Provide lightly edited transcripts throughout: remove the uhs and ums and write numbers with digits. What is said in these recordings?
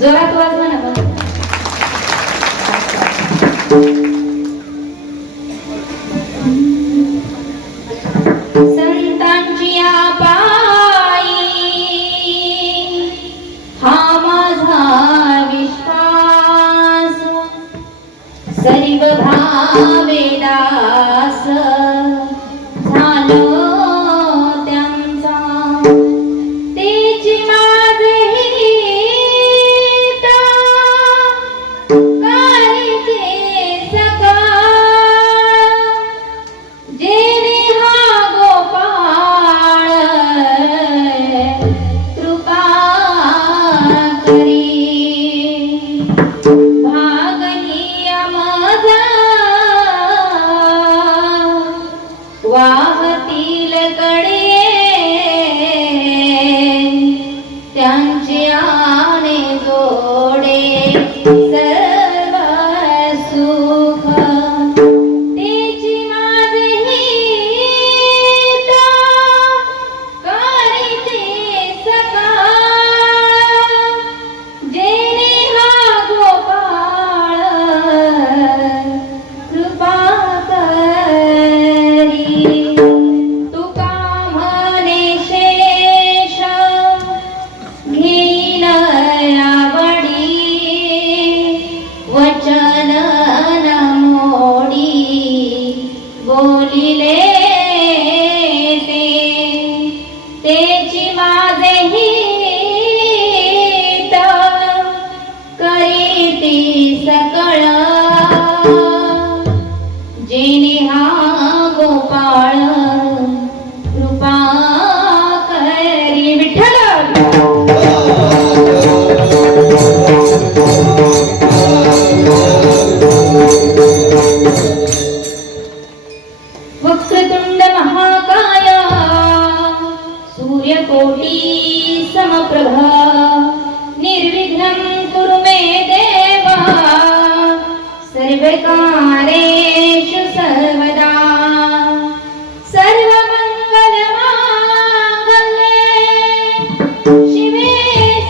जोरात वाजवा ना पण. संतांची पायी हा माझा विश्वास, सर्व भावे दास झालो त्यांचा. तेची माझे हित काहीचे सका, जेणे हा गोपाळ कृपा करी. भागली माझा वाहतील कडे, त्यांचे आणे जोडे सर्व सुख. तेची माझे हित करीते सका, जेणे हा गोपाळ कृपा करी. तुका म्हणे शेष घेईन आवडी, वचन न मोडी बोलिले ते. तेची माझे हित करीती सकळ, जेणे हा गोपाळ कृपा करी. विठ्ठल वक्रतुंड महाकाय, सूर्यकोटि समप्रभ, निर्विघ्नं कुरु मे देव, सर्वकार्येषु सर्वदा. सर्वमङ्गलमाङ्गल्ये शिवे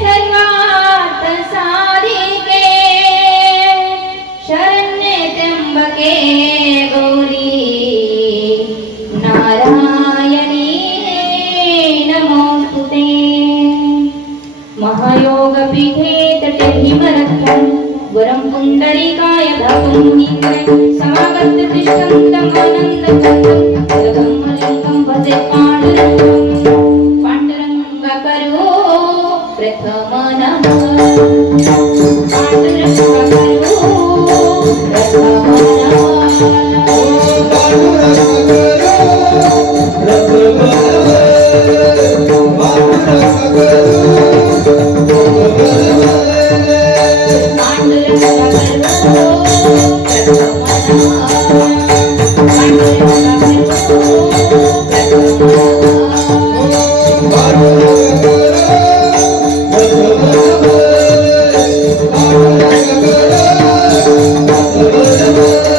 सर्वार्थ साधिके, शरण्ये त्र्यंबके गौरी नारायणी नमोस्तुते. महायोगपीठे तटे हिमरथं वरं पुण्डरीकाय धातुं मुनीन्द्रं, समागत्य तिष्ठन्तमानन्दचन्दं जगन्मलिङ्गं भजे पाण्डुरङ्गं. पाण्डुरङ्ग करो प्रथम नमः, पाण्डुरङ्ग करो प्रथम नमः. Thank you.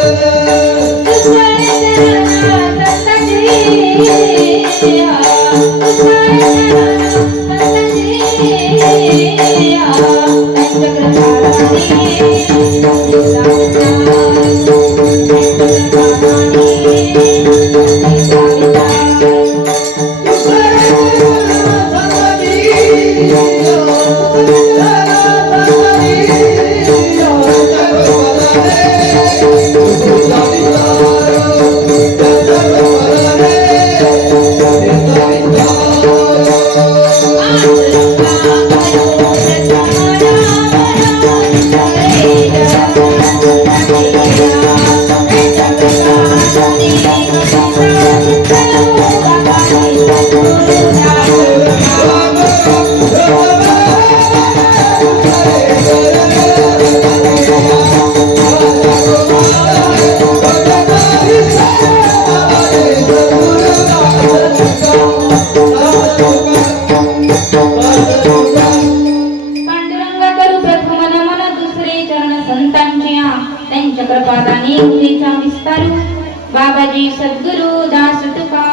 बाबाजी सद्गुरु दास तुका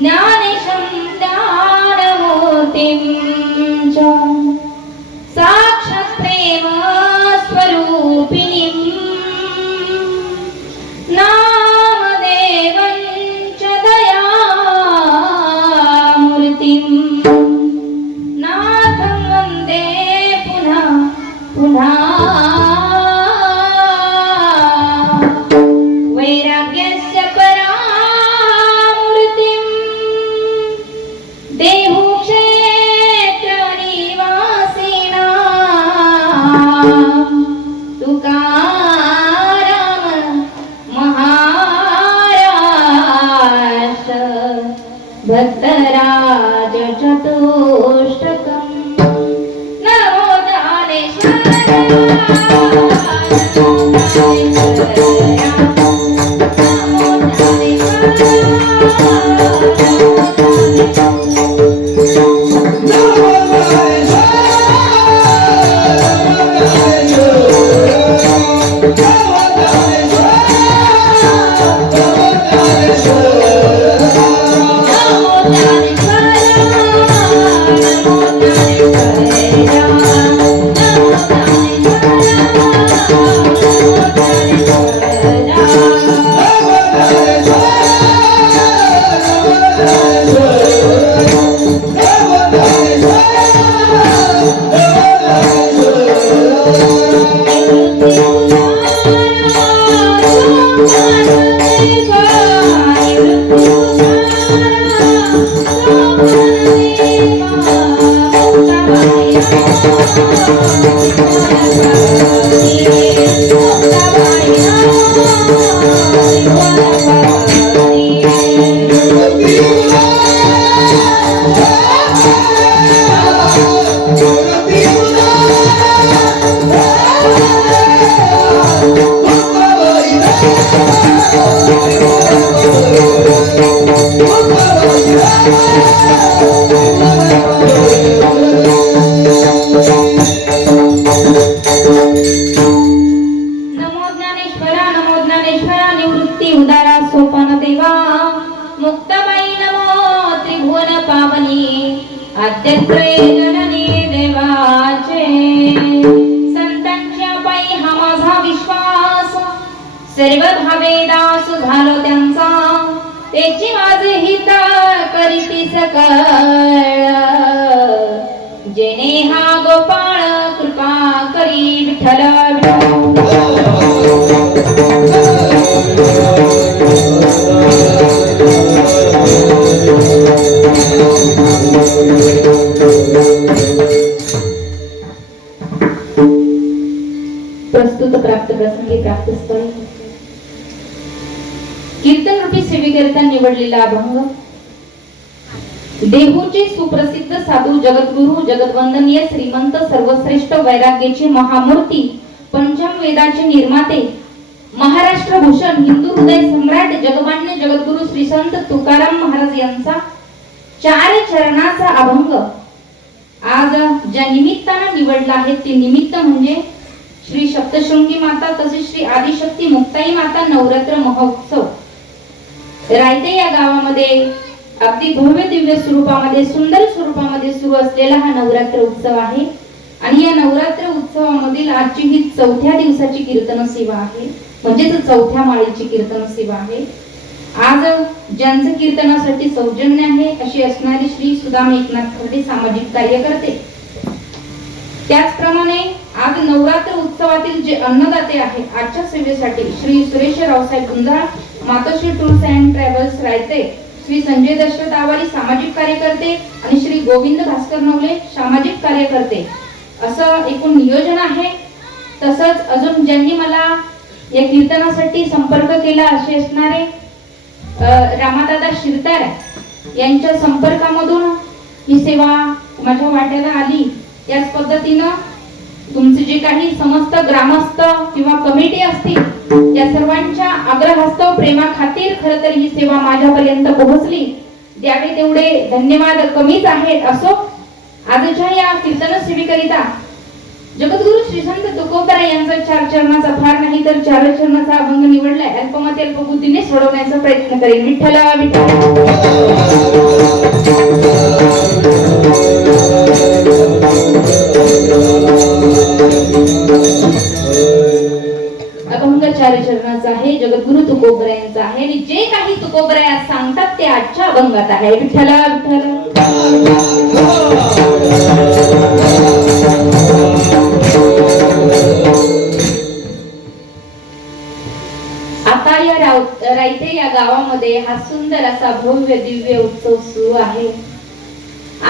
ज्ञानेशं ज्ञानमूर्तिं च साक्षात् प्रेम स्वरूपिणीं नामदेवं च दयामूर्तिं नाथं वन्दे पुनः पुनः वैराग्यस्य परामूर्तिं देहुक्षेत्रनिवासिनां तुकाराम महाराज भक्तराज चतुष्टकम् नमो ज्ञानेश्वरा निवृत्ती उदारा सोपान देवा मुक्ताबाई नमो त्रिभुवन पावनी आद्यत्रय जननी देवाचे संतांच्या पायी हा माझा विश्वास सर्व भावे दास झालो त्यांचा त्याची माझे हित करीती सकळ जेने हा गोपाळ कृपा करी विठ्ठल प्रस्तुत प्राप्त प्रसंगी प्राप्त स्थळी कीर्तन रूपी सेवेकरिता निवडलेला अभंग देहूचे सुप्रसिद्ध साधू जगद्गुरु जगद्वंदनीय श्रीमंत सर्वश्रेष्ठ वैराग्याची महामूर्ती पंचम वेदाचे निर्माते महाराष्ट्र भूषण हिंदू हृदय सम्राट जगमान्य जगद्गुरु श्री संत तुकाराम महाराज यांचा 4 चरणाचा अभंग आज ज्या निमित्ताने निवडला आहे ते निमित्त म्हणजे श्री सप्तशृंगी माता तसेच श्री आदिशक्ती मुक्ताई माता नवरात्र महोत्सव रायते या गावामध्ये अगदी भव्य दिव्य स्वरूपामध्ये सुंदर स्वरूपामध्ये सुरू असलेला हा नवरात्र उत्सव आहे आणि या नवरात्र उत्सवामधील आजची ही 4थ्या दिवसाची कीर्तन सेवा आहे म्हणजेच 4थ्या माळेची कीर्तन सेवा आहे आज ज्यांचं कीर्तनासाठी सौजन्य आहे अशी असणारी श्री सुदाम एकनाथ खर्डे सामाजिक कार्यकर्ते त्याचप्रमाणे आज नवरात्र उत्सवातील जे अन्नदाते आहे आजच्या सेवेसाठी श्री सुरेश रावसाहेब गुंजाळ मातोश्री टूर्स अँड ट्रॅव्हल्स रायते श्री संजय दशरथ आवारी सामाजिक कार्यकर्ते आणि श्री गोविंद भास्कर नवले सामाजिक कार्यकर्ते असं एकूण नियोजन आहे तसंच अजून ज्यांनी मला या कीर्तनासाठी संपर्क केला असे असणारे रामादादा शिरतार यांच्या संपर्कामधून ही सेवा माझ्या वाट्याला आली याच पद्धतीनं तुमचे जे काही समस्त ग्रामस्थ किंवा कमिटी असतील या सर्वांच्या आग्रहास्तव प्रेमा खातीर खरं तर ही सेवा माझ्यापर्यंत पोहोचली द्यावे तेवढे धन्यवाद कमीच आहेत असो आजच्या या कीर्तन सेवेकरिता जगद्गुरु श्री संत तुकोबराय यांचा 4 चरणाचा फार नाही तर 4 चरणाचा अभंग निवडलाय. अल्पमते अल्पबुद्धीने सोडवण्याचा प्रयत्न करेन. विठ्ठला विठ्ठला. अभंग 4 चरणाचा आहे. जगद्गुरु तुकोबरायांचा आहे आणि जे काही तुकोबराय सांगतात ते आजच्या अभंगात आहे. विठ्ठला विठ्ठला. आता या रायते या गावामध्ये हा सुंदर असा भव्य दिव्य उत्सव सुरू आहे.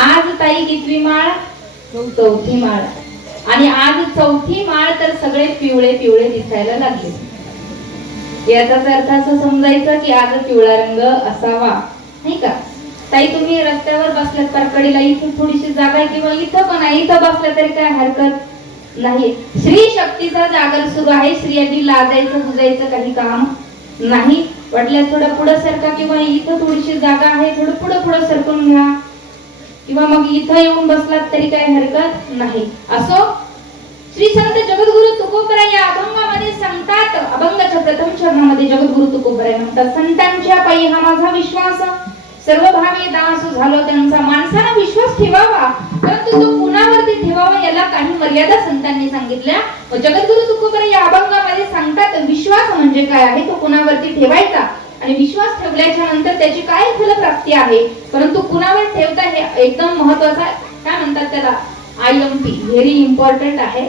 आज ताई कितवी माळ? 4थी माळ. आणि आज 4थी माळ तर सगळे पिवळे पिवळे दिसायला लागले. याचाच अर्थ असं समजायचं की आज पिवळा रंग असावा, नाही का? ताई तुम्ही रस्त्यावर बसल्यात परकडीला, इथे थोडीशी जागा आहे किंवा इथं पण आहे, इथं बसलं तरी काय हरकत नाही. स्त्री शक्तीचा जागर सुरू आहे. स्त्रियांनी लाजायचं बुजायचं काही काम नाही. वाटल्यास थोडं पुढं सरका किंवा इथं थोडीशी जागा आहे, थोडं पुढं सरकून घ्या किंवा मग इथं येऊन बसलात तरी काही हरकत नाही. असो, श्री संत जगद्गुरु तुकोबराय या अभंगामध्ये सांगतात. अभंगाच्या प्रथम चरणामध्ये जगद्गुरु तुकोबराय म्हणतात, संतांच्या पायी हा माझा विश्वास, सर्व भावे दास झालो त्यांचा. माणसाने विश्वास ठेवावा, परंतु तो कुणावरती ठेवावा याला काही मर्यादा संतांनी सांगितल्या. जगद्गुरु तुकोबराय या अभंगामध्ये सांगतात विश्वास म्हणजे काय आहे, तो कुणावरती ठेवायचा आणि विश्वास ठेवल्याच्या नंतर त्याची काय फलप्राप्ती आहे, परंतु कुणावर ठेवता हे एकदम महत्त्वाचा, काय म्हणतात त्याला, IMP, व्हेरी इम्पॉर्टंट आहे.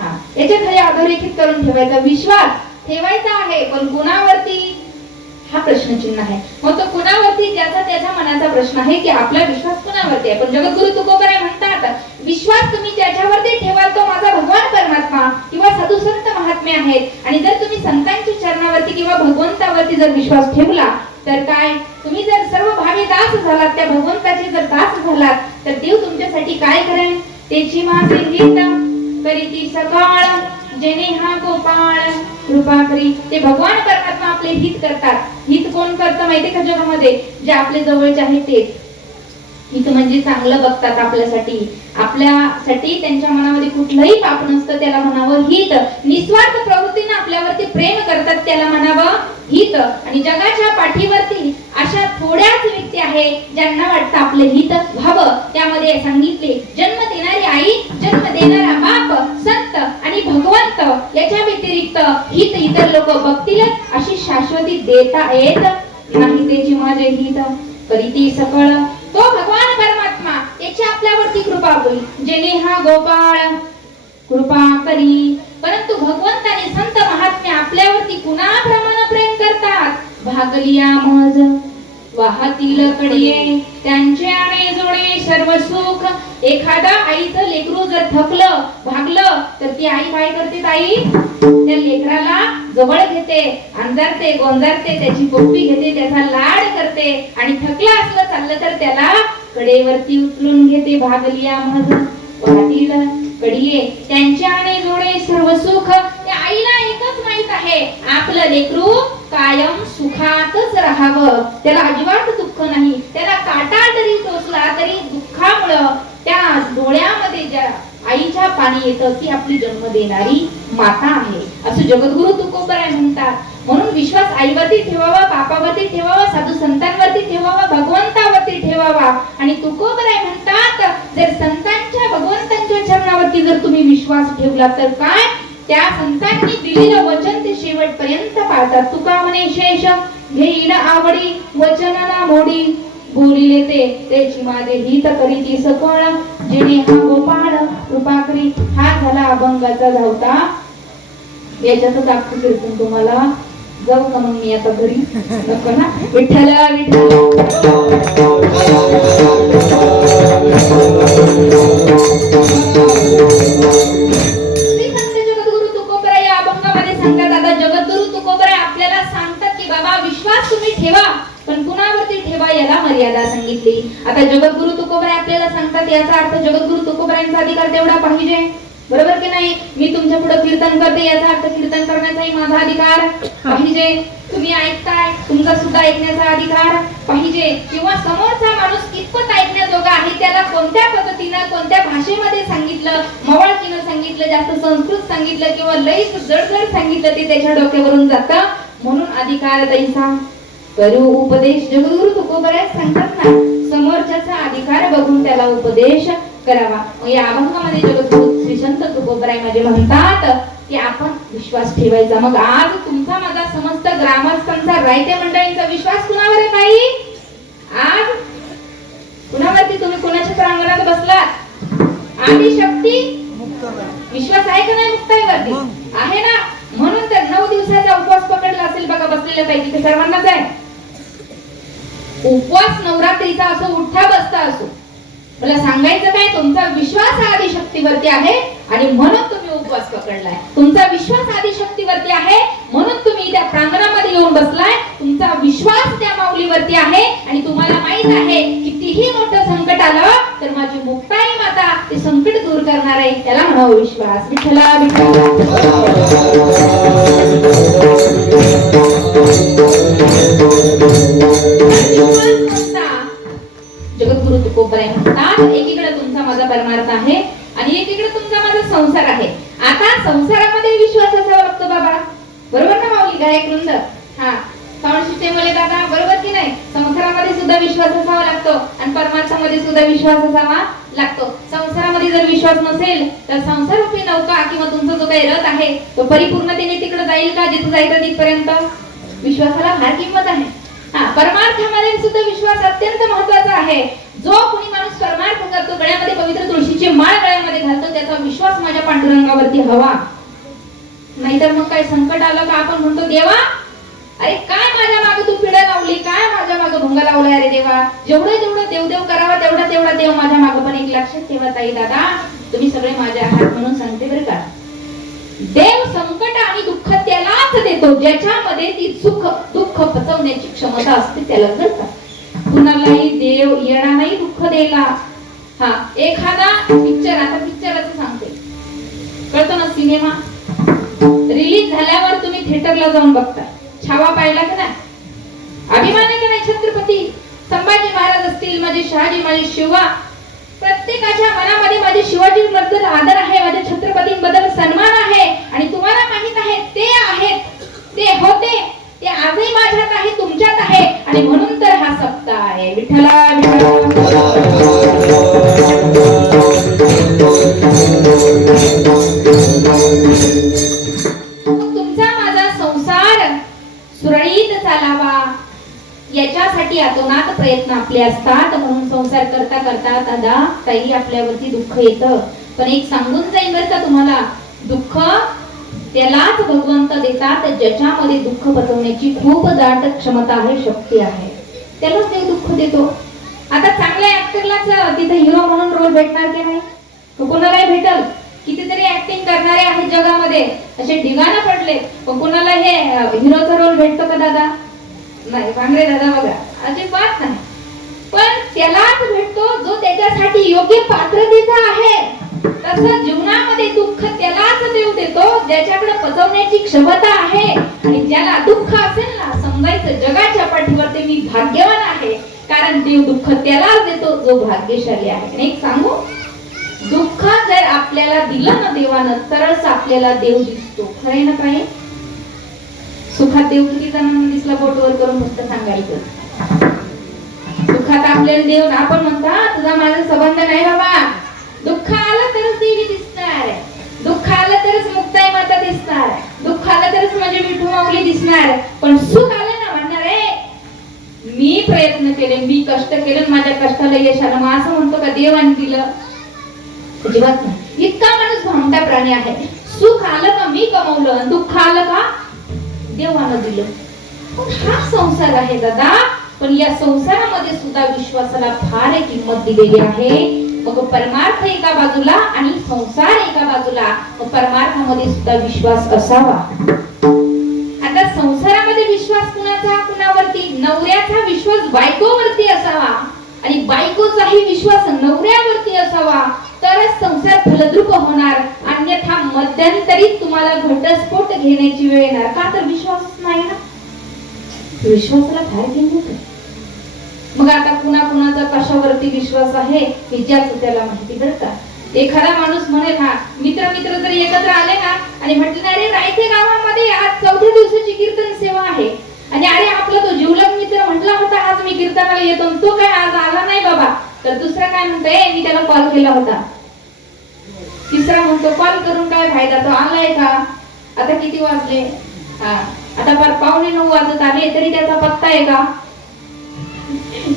हा, याच्या खाली अधोरेखित करून ठेवायचा. विश्वास ठेवायचा आहे पण कुणावरती हा प्रश्नचिन्ह आहे. मग तो कुणावरती ज्याचा त्याच्या मनाचा प्रश्न आहे की आपला विश्वास कुणावरती आहे. पण जगद्गुरु तुकोबराय म्हणतात विश्वास तुम्ही ज्याच्यावरती ठेवाल तो माझा भगवान परमात्मा किंवा साधू संत महात्मे आहेत. आणि जर तुम्ही संतांच्या चरणावरती किंवा भगवंतावरती जर विश्वास ठेवला तर काय, तुम्ही जर सर्व भावी दास झालात, त्या भगवंताचे जर दास झालात तर देव तुमच्यासाठी काय करेल, त्याची माझे हित करीती सकाळ जेणे हा गोपाळ कृपा करी. ते भगवान परमात्मा आपले हित करतात. हित कोण करतं माहितीये का जगामध्ये? जे आपले जवळचे आहेत तेच. हित म्हणजे चांगलं बघतात आपल्यासाठी, आपल्यासाठी त्यांच्या मनामध्ये कुठलंही पाप नसतं त्याला म्हणावं हित. निस्वार्थ प्रवृत्तीने आपल्यावरती प्रेम करतात त्याला म्हणावं हित. आणि जगाच्या पाठीवरती अशा थोड्याच व्यक्ती आहे ज्यांना वाटतं आपले हित व्हावं. त्यामध्ये सांगितले जन्म देणारी आई, जन्म देणारा बाप, संत आणि भगवंत याच्या व्यतिरिक्त हित इतर लोक बघतीलच अशी शाश्वती देता येत नाही. त्याची माझे हित करीती सकळ तो भगवान परमात्मा याची आपल्यावरती कृपा होईल. जेणे हा गोपाळ कृपा करी. परंतु भगवंत आणि संत महात्मे आपल्यावरती कुणाप्रमाणे प्रेम करतात? भागलिया मज वाहतील कडिये त्यांचे आणे जोडे सर्व सुख. एखादा आईचं लेकरू जर थकलं भागलं तर ती आई काय करते? ताई त्या लेकराला जवळ घेते, अंजारते, गोंजारते, त्याची पप्पी घेते, त्याचा लाड करते आणि थकला असलं चाललं तर त्याला कडेवरती उचलून घेते. भागलिया मज वाहतील कडिये त्यांचे आणे जोडे सर्व सुख. त्या आईला एकच माहित आहे आपलं लेकरू कायम सुखातच राहावं, त्याला अजिबात दुःख नाही. त्याला काटा जरी टोचला तरी दुःखामुळं त्या डोळ्यामध्ये ज्या आईच्या पाणी येतं ती आपली जन्म देणारी माता आहे असं जगद्गुरु तुकोबराय म्हणतात. म्हणून विश्वास आईवरती ठेवावा, बापावरती ठेवावा, साधू संतांवरती ठेवावा, भगवंतावरती ठेवावा. आणि तुकोबराय म्हणतात जर संतांच्या भगवंतांच्या चरणावरती जर तुम्ही विश्वास ठेवला तर काय, त्या संतांनी दिलेलं वचन ते शेवटपर्यंत पाळतात. तुका म्हणे शेष घेईन आवडी वचनाला मोडी बोलिले ते त्याची माझे हित करीती सकळ जेणे हा गोपाळ कृपा करी. हा झाला अभंगाचा धावता. याच्यातच अख्खं कीर्तन तुम्हाला जाऊ का मग मी आता घरी? नको ना. विठ्ठला विठ्ठला. विश्वास तुम्ही ठेवा पण कुणावरती ठेवा याला मर्यादा सांगितली. आता जगद्गुरु तुकोबराय आपल्याला सांगतात याचा अर्थ जगद्गुरु तुकोबरायांचा अधिकार तेवढा पाहिजे, बरोबर की नाही? मी तुमच्या पुढे कीर्तन करते याचा अर्थ कीर्तन करण्याचाही माझा अधिकार पाहिजे. तुम्ही ऐकताय तुमचा सुद्धा ऐकण्याचा अधिकार पाहिजे, किंवा समोरचा माणूस कितपत ऐकण्याजोगा आहे, त्याला कोणत्या पद्धतीनं कोणत्या भाषेमध्ये सांगितलं, मवाळकीनं सांगितलं, जास्त संस्कृत सांगितलं किंवा लई जड सांगितलं, ते त्याच्या डोक्यावरून जातं. म्हणून अधिकार दैसा करू उपदेश. जगद्गुरु तुकोबराय सांगतात ना, समोरच्याचा अधिकार बघून त्याला उपदेश करावा. या अभंगामध्ये जगद्गुरु श्री संत तुकोबराय माझे म्हणतात की आपण विश्वास ठेवायचा. मग आज तुमचा माझा समस्त ग्रामस्थांचा, रायते मंडळींचा विश्वास कुणावर आहे ताई? आज कुणावरती? तुम्ही कुणाच्या प्रांगणात बसलात? आदिशक्ती विश्वास आहे का नाही मुक्ताईवरती? आहे ना. म्हणून तर 9 दिवसाचा उपवास पकडला असेल बघा बसलेल्या पैकी, ते सर्वांनाच आहे. उपवास नवरात्रीचा असो, उठा बसता असो, मला सांगायचं काय, तुमचा विश्वास आदिशक्तीवरती आहे आणि म्हणून तुम्ही उपवास पकडलाय. तुमचा विश्वास आदिशक्तीवरती आहे म्हणून तुम्ही त्या प्रांगणामध्ये येऊन बसलाय. तुमचा विश्वास त्या माऊलीवरती आहे आणि तुम्हाला माहित आहे कितीही मोठं संकट आलं तर माझी मुक्ताई माता ते संकट दूर करणार आहे. त्याला म्हणावं विश्वास. विठ्ठला जगद्गुरु तुकोबराय म्हणतात, एकीकडे तुमचा माझा परमार्थ आहे आणि एकीकडे तुमचा माझा संसार आहे. आता संसारामध्ये विश्वास असावा लागतो बाबा, बरोबर ना माऊली? गायक वृंद, हा साऊंड सिस्टम वाले दादा, बरोबर की नाही? संसारामध्ये सुद्धा विश्वास असावा लागतो आणि परमार्थामध्ये सुद्धा विश्वास असावा लागतो. संसारामध्ये जर विश्वास नसेल तर संसाररूपी नौका किंवा तुमचा जो काही रथ आहे तो परिपूर्णतेने तिकडे जाईल का? जिथे जायचं तिथपर्यंत विश्वासाला फार किंमत आहे. परमार्थामध्ये सुद्धा विश्वास अत्यंत महत्वाचा आहे. जो कोणी माणूस परमार्थ करतो, गळ्यामध्ये पवित्र तुळशीची माळ गळ्यामध्ये घालतो, त्याचा विश्वास माझ्या पांडुरंगावरती हवा. नाहीतर मग काय संकट आलं का आपण म्हणतो देवा अरे काय माझ्या मागे तू पिढा लावली, काय माझ्या मागे भंग लावलाय रे देवा. जेवढं देवदेव करावा तेवढा देव माझ्या मागे. पण एक लक्षात ठेवा ताई दादा, तुम्ही सगळे माझे आहात म्हणून सांगते बरं का, देव संकट आणि दुःख त्यालाच देतो ज्याच्यामध्ये ती दुःख पचवण्याची क्षमता असते, त्याला करतात. कुणालाही देव येणार नाही दुःख द्यायला. हा एखादा पिक्चर, आता पिक्चरच सांगते, कळतो ना, सिनेमा रिलीज झाल्यावर तुम्ही थिएटरला जाऊन बघता, छावा पाहिला का नाही? अभिमान आहे का नाही? छत्रपती संभाजी महाराज असतील, माझे शहाजी, माझे शिवा, प्रत्येकाच्या मनामध्ये माझे शिवाजी बद्दल आदर आहे, माझ्या छत्रपतींबद्दल सन्मान आहे. आणि तुम्हाला माहित आहे ते आहेत, ते होते, ते आजही माझ्यात आहे, तुमच्यात आहे. आणि म्हणून तर हा सप्ताह आहे. विठ्ठला तुमचा माझा संसार सुरळीत चालावा याच्यासाठी अतोनात प्रयत्न आपले असतात. म्हणून संसार करता करता दादा ताई आपल्यावरती दुःख येतं. पण एक सांगून जाईल बरं का तुम्हाला, दुःख त्यालाच भगवंत देतात ज्याच्यामध्ये दुःख पचवण्याची खूप दाट क्षमता आहे, शक्ती आहे, त्यालाच देव दुःख देतो. आता चांगल्या ऍक्टरलाच तिथे हिरो म्हणून रोल भेटणार की नाही? कोणालाही भेटल. कितीतरी ऍक्टिंग करणारे आहेत जगामध्ये, असे ढिगाणं पडले, पण कोणाला हे हिरोचा रोल भेटतो का दादा? नाही. भांगरे दादा बघा अजिबात नाही. पण त्यालाच भेटतो जो त्याच्यासाठी योग्य पात्रतेचा आहे. तसं जीवनामध्ये दुःख त्यालाच देव देतो ज्याच्याकडे पचवण्याची क्षमता आहे. आणि ज्याला दुःख असेल ना, समजायचं जगाच्या पाठीवर मी भाग्यवान आहे, कारण देव दुःख त्यालाच देतो जो भाग्यशाली आहे. आणि एक सांगू, दुःख जर आपल्याला दिलं ना देवानं, तरच आपल्याला देव दिसतो. खरंय ना काय? सुखात देव किती जणांना दिसला बोटवर करून फक्त सांगायचं. सुखात आपल्याला देव, आपण म्हणता तुझा माझा संबंध नाही बाबा. दुःख आलं तरच देवी दिसणार, दुःख आलं तरच मुक्ताई माता दिसणार, दुःख आलं तरच माझे विठू माऊली दिसणार. पण सुख आलं ना म्हणणार आहे मी प्रयत्न केले, मी कष्ट केले, माझ्या कष्टाला यश आलं. मग असं म्हणतो का देवाने दिलं? अजिबात नाही. इतका माणूस भामटा प्राणी आहे. सुख आलं का मी कमवलं, दुःख आलं का देवानं दिलं. हा संसार आहे दादा. पण या संसारामध्ये सुद्धा विश्वासाला फार किंमत दिलेली आहे. मग परमार्थ एका बाजूला आणि संसार एका बाजूला, मग परमार्थामध्ये सुद्धा विश्वास असावा. आता संसारामध्ये विश्वास कुणावरती? नवऱ्याचा विश्वास बायकोवरती असावा आणि बायकोचाही विश्वास नवऱ्यावरती असावा, तरच संसार फलद्रूप होणार. अन्यथा मध्यंतरी तुम्हाला घटस्फोट घेण्याची वेळ येणार. का तर विश्वासच नाही ना. विश्वासाला फार किंमत आहे. मग आता पुन्हा कुणाचा कशावरती विश्वास आहे हे ज्याच त्याला माहिती. बरं का, एखादा माणूस म्हणेल हा मित्र जर एकत्र आले ना आणि म्हटलं अरे रायते गावामध्ये आज 4थ्या दिवसाची कीर्तन सेवा आहे आणि अरे आपला तो जीवलग मित्र म्हटला होता आज मी कीर्तनाला येतो, तो काय आज आला नाही बाबा, तर दुसरा काय म्हणतोय मी त्याला कॉल केला होता. तिसरा म्हणतो कॉल करून काय फायदा, तो आलाय का, आता किती वाजले, हा आता फार 8:45 वाजत आले तरी त्याचा पत्ता आहे का.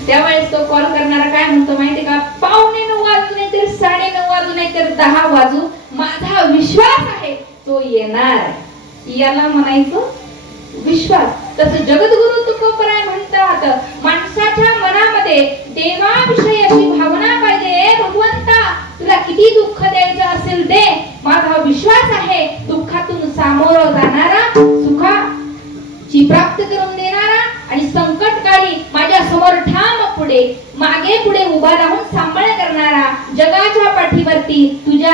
त्यावेळेस तो कॉल करणारा काय म्हणतो माहितीये का, 8:45 वाजू नाही तर 9:30 वाजू नाही तर 10 वाजू, माझा विश्वास आहे तो येणार. याला म्हणायचं विश्वास. तसं जगद्गुरु तुकोबराय म्हणतात माणसाच्या मनामध्ये देवाविषयी अशी भावना पाहिजे, भगवंता तुला किती दुःख द्यायचं असेल दे, माझा विश्वास आहे दुःखातून सामोरं जाणारा, सुखाची प्राप्त करून देणारा आणि संकटकाळी माझ्या समोर ठाम पुढे मागे पुढे उभा राहून सांभाळ करणारा, जगाच्या पाठीवरती तुझ्या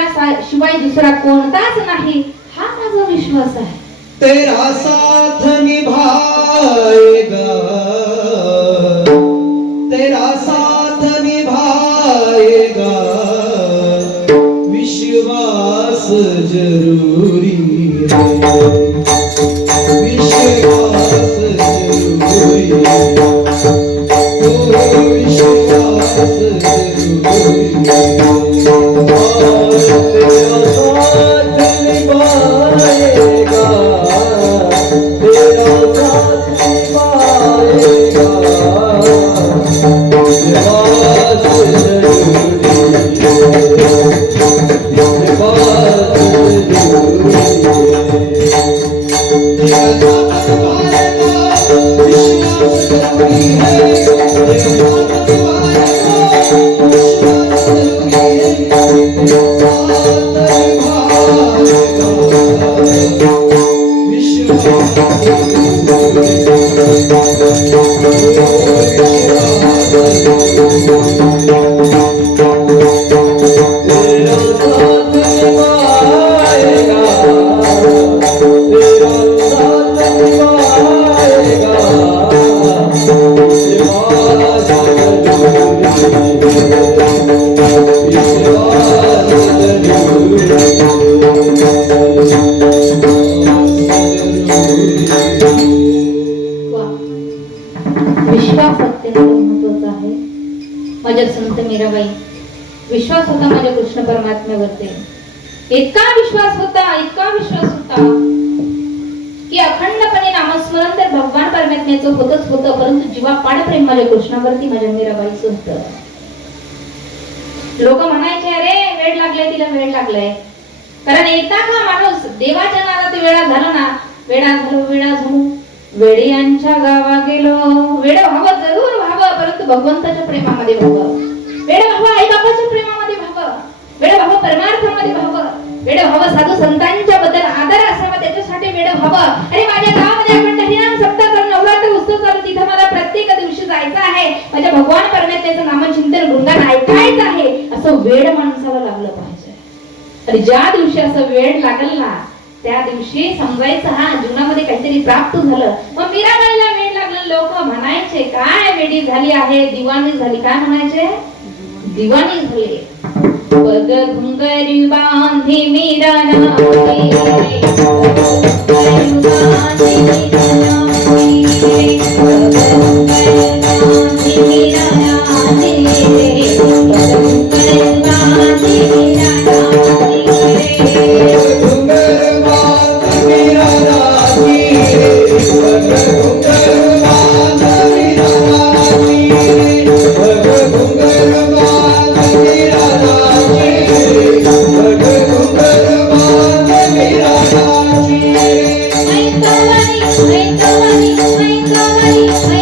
शिवाय दुसरा कोणताच नाही, हा माझा विश्वास आहे. तेरा साथ निभाएगा, तेरा साथ निभाएगा, विश्वास जरूरी है, विश्वास जरूरी है, विश्वास जरूरी है. तेरा साथ निभाएगा, तेरा साथ निभाएगा, विश्वास जरूरी है, विश्वास जरूरी विश्वास अत्यंत महत्वाचा आहे. माझ्या संत मीराबाई विश्वास होता माझ्या कृष्ण परमात्म्यावरती, इतका विश्वास होता की अखंडपणे नामस्मरण तर भगवान परमात्म्याचं होतच होतं, परंतु जीवापाड प्रेम माझ्या कृष्णावरती माझ्या मीराबाईचं होतं. लोक म्हणायचे अरे वेळ लागलाय तिला, वेळ लागलाय, कारण एकदा का माणूस देवाच्या नादात वेळा झाला ना, वेळा झालो वेड्यांच्या गावा गेलो, वेड व्हावं जरूर व्हावं, परंतु भगवंताच्या प्रेमामध्ये व्हावं, वेड व्हावं आई बापाच्या प्रेमामध्ये व्हावं, वेड व्हावं परमार्थामध्ये व्हावं, वेड व्हावं साधू संतांच्या बद्दल आदर असावा त्याच्यासाठी वेड व्हावं. अरे माझ्या गावामध्ये आपण हरिनाम सप्ताह चालू, नवरात्र उत्सव चालू, तिथं मला प्रत्येक दिवशी जायचं आहे, माझ्या भगवान परमात्म्याचं नामचिंतन गुणगान ऐकायचं आहे, असं वेड माणसाला लागलं पाहिजे. आणि ज्या दिवशी असं वेड लागल ना त्या दिवशी समजायचं हा जीवनामध्ये काहीतरी प्राप्त झालं. मग मीराबाईला वेड लागलं, लोक म्हणायचे काय वेडी झाली आहे, दिवाणी झाली, काय म्हणायचे दिवाणी झाली. पग घुंगरी बांधी मीरा नाची, Thank you.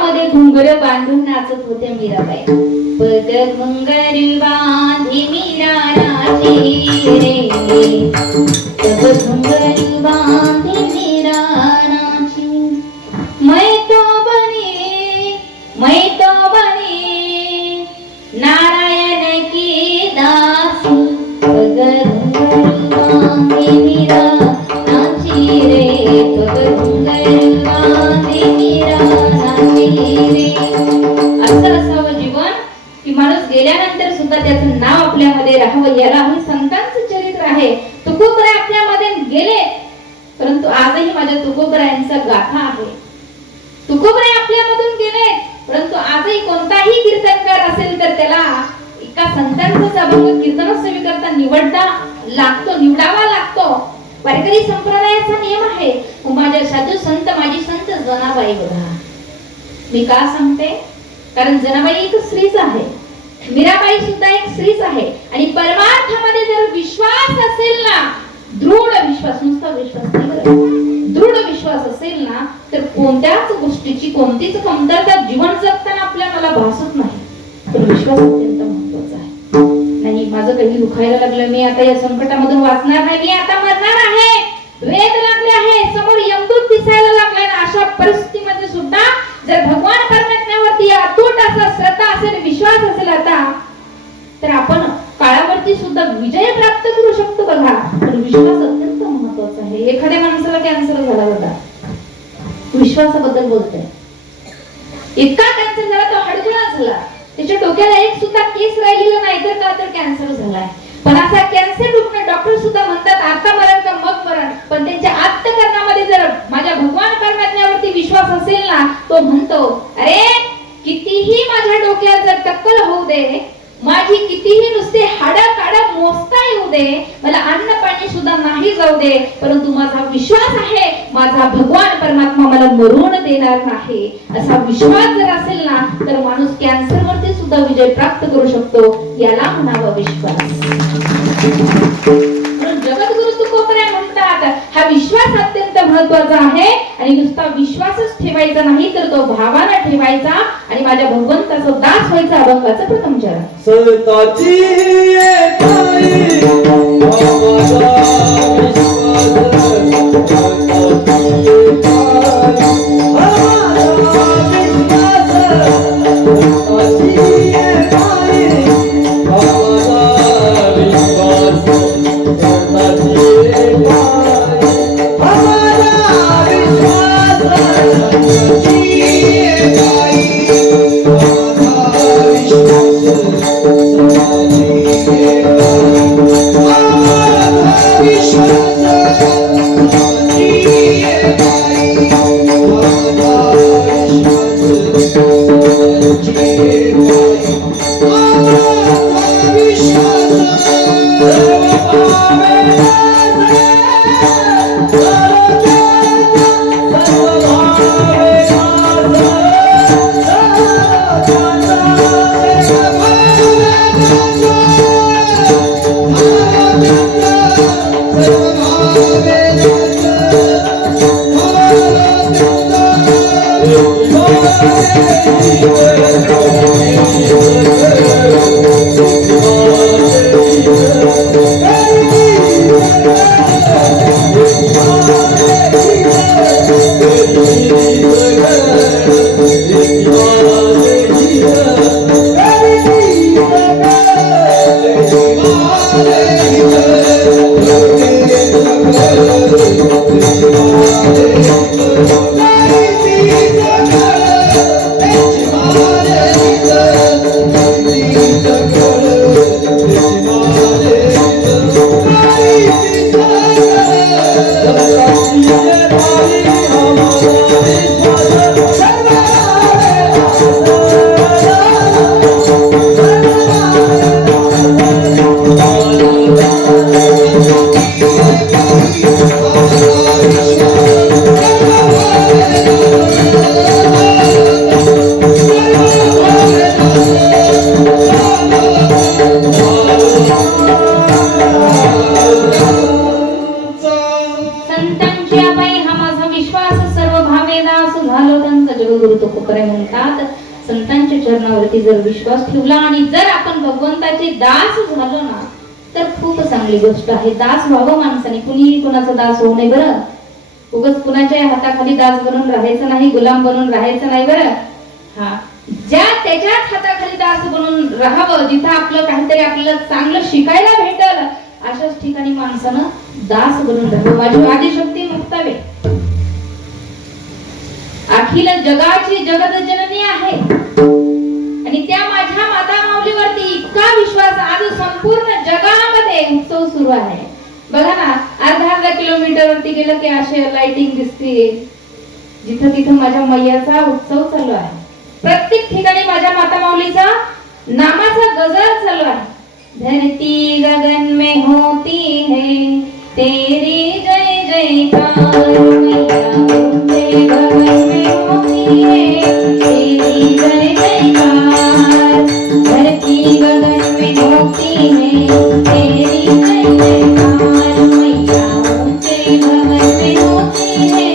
गळ्यामध्ये घुंगर बांधून नाचत होते मीराबाई. पद घुंगर बांधे मीरा नाचे रे, पद घुंगर बांधे मीरा नाचे. मैं तो बने नारायण की दासी, पद घुंगर बांधे मीरा नाचे रे, पद घुंगर बांधे मीरा नाचे रे. असं असावं जीवन की माणूस गेल्यानंतर सुद्धा त्याचं नाव आपल्यामध्ये राहावं. याला हे संतांचं चरित्र आहे. तुकोबराय आपल्यामध्ये गेले, परंतु आजही माझ्या तुकोबरायांचा गाथा आहे. तुकोबराय आपल्यामधून गेले, परंतु आजही कोणताही कीर्तनकार असेल तर त्याला एका संतांचा अभंग कीर्तनोत्सवी करता निवडावा लागतो. वारकरी संप्रदायाचा नियम आहे. माझ्या साधू संत माझी संत जनाबाई बघा. मी का सांगते? कारण जनाबाई एक स्त्रीच आहे, मीराबाई सुद्धा एक स्त्रीच आहे. आणि परमार्थामध्ये जर विश्वास असेल ना, दृढ विश्वास, नुसता विश्वास नाही बरं, दृढ विश्वास असेल ना, तर कोणत्याच गोष्टीची कोणतीच कमतरता जीवन जगताना आपल्याला भासत नाही. पण विश्वास अत्यंत महत्वाचा आहे. नाही माझं काही दुखायला लागलं, मी आता या संकटामधून वाचणार नाही, मी आता मरणार आहे, वेद लागले आहे, समोर यमदूत दिसायला लागलाय ना, अशा परिस्थितीमध्ये सुद्धा जर भगवान परमात्म्यावरती अतूट असा श्रद्धा असेल, विश्वास असेल आता, तर आपण काळावरती सुद्धा विजय प्राप्त करू शकतो बघा. पण विश्वास अत्यंत महत्वाचा आहे. एखाद्या माणसाला कॅन्सर झाला होता, विश्वासाबद्दल बोलतोय. इतका कॅन्सर झाला तो हडकुळा झाला, त्याच्या डोक्याला एक सुद्धा केस राहिलेला नाही, तर का तर कॅन्सर झालाय. पण असा कॅन्सर रुग्ण डॉक्टर सुद्धा म्हणतात आता मरण का मग मरण. पण त्यांच्या आत्मकरणामध्ये जर माझ्या भगवान परमात्म्यावरती विश्वास असेल ना, तो म्हणतो अरे कितीही माझ्या डोक्यात जर टक्कल होऊ दे, माझी कितीही नुसते हाडं काढ मोजता येऊ दे, मला अन्न पाणी सुद्धा नाही जाऊ दे, परंतु माझा विश्वास आहे माझा भगवान परमात्मा मला मरून देणार नाही. असा विश्वास जर असेल ना, तर माणूस कॅन्सर वरती सुद्धा विजय प्राप्त करू शकतो. याला म्हणावा विश्वास. जगद्गुरु तुकोबराय म्हणतात हा विश्वास अत्यंत महत्वाचा आहे. आणि नुसता विश्वासच ठेवायचा नाही, तर तो भावानं ठेवायचा आणि माझ्या भगवंताचा दास व्हायचा. अभंगाचं प्रथम चरण. संताची येताई आम्हाला विश्वास अर्थात संतांच्या चरणावरती जर विश्वास ठेवला आणि जर आपण भगवंताचे दास झालो ना तर खूप चांगली गोष्ट आहे. दास व्हावं माणसाने, कुणी कुणाचा दास होऊ नये बरं. उगाच कुणाच्या हाताखाली दास बनून राहायचं नाही, गुलाम बनून राहायचं नाही बरं. हा, ज्या त्याच्याच हाताखाली दास बनून राहावं, जिथं आपलं काहीतरी आपल्याला चांगलं शिकायला भेटल अशाच ठिकाणी माणसानं दास बनून राहावं. माझी आदिशक्ती मुक्तावे अखिल जगाची जगत जननी आहे आणि त्या माझ्या माता माऊलीवरती इतका विश्वास आज संपूर्ण जगामध्ये उत्सव सुरू आहे. बघा ना, अर्धा किलोमीटर वरती गेलं की असे लाइटिंग दिसते. जिथं तिथं माझ्या मैयाचा उत्सव चालू आहे. प्रत्येक ठिकाणी माझ्या माता माऊलीचा नामाचा गजर चालू आहे. धरती गगन में होती है तेरी जय जयकार, मैया गगन में होती है तेरी जय जयकार, धरती गगन में होती है तेरी जय जयकार, मैया ऊंचे भवन में होती है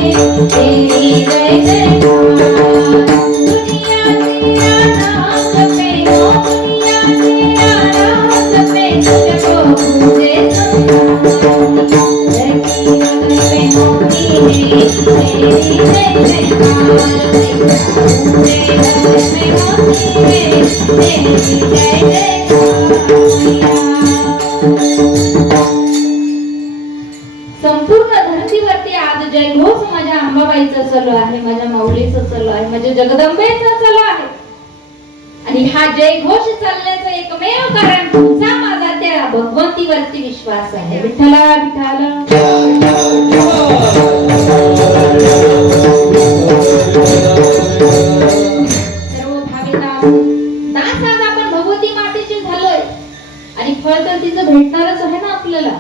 तेरी जय जयकार. दुनिया तेरा नाम जपे हो, दुनिया तेरा नाम जपे, तुझको पूजे संसार, धरती गगन में होती है तेरी जय जयकार, मैया ऊंचे भवन में होती है तेरी जय जयकार. संपूर्ण धरतीवरती आज जयघोष माझ्या अंबाबाईचा चालू आहे, माझ्या माऊलीचं चालू आहे, माझ्या जगदंबेचं चालू आहे. आणि हा जयघोष चालण्याचं एकमेव कारण तुमचा माझा त्या भगवंतीवरती विश्वास आहे. विठ्ठला विठ्ठला सर्व भाविका दास आज आपण भगवती मातेचे झालोय आणि फळ तर तिचं भेटणारच आहे ना आपल्याला.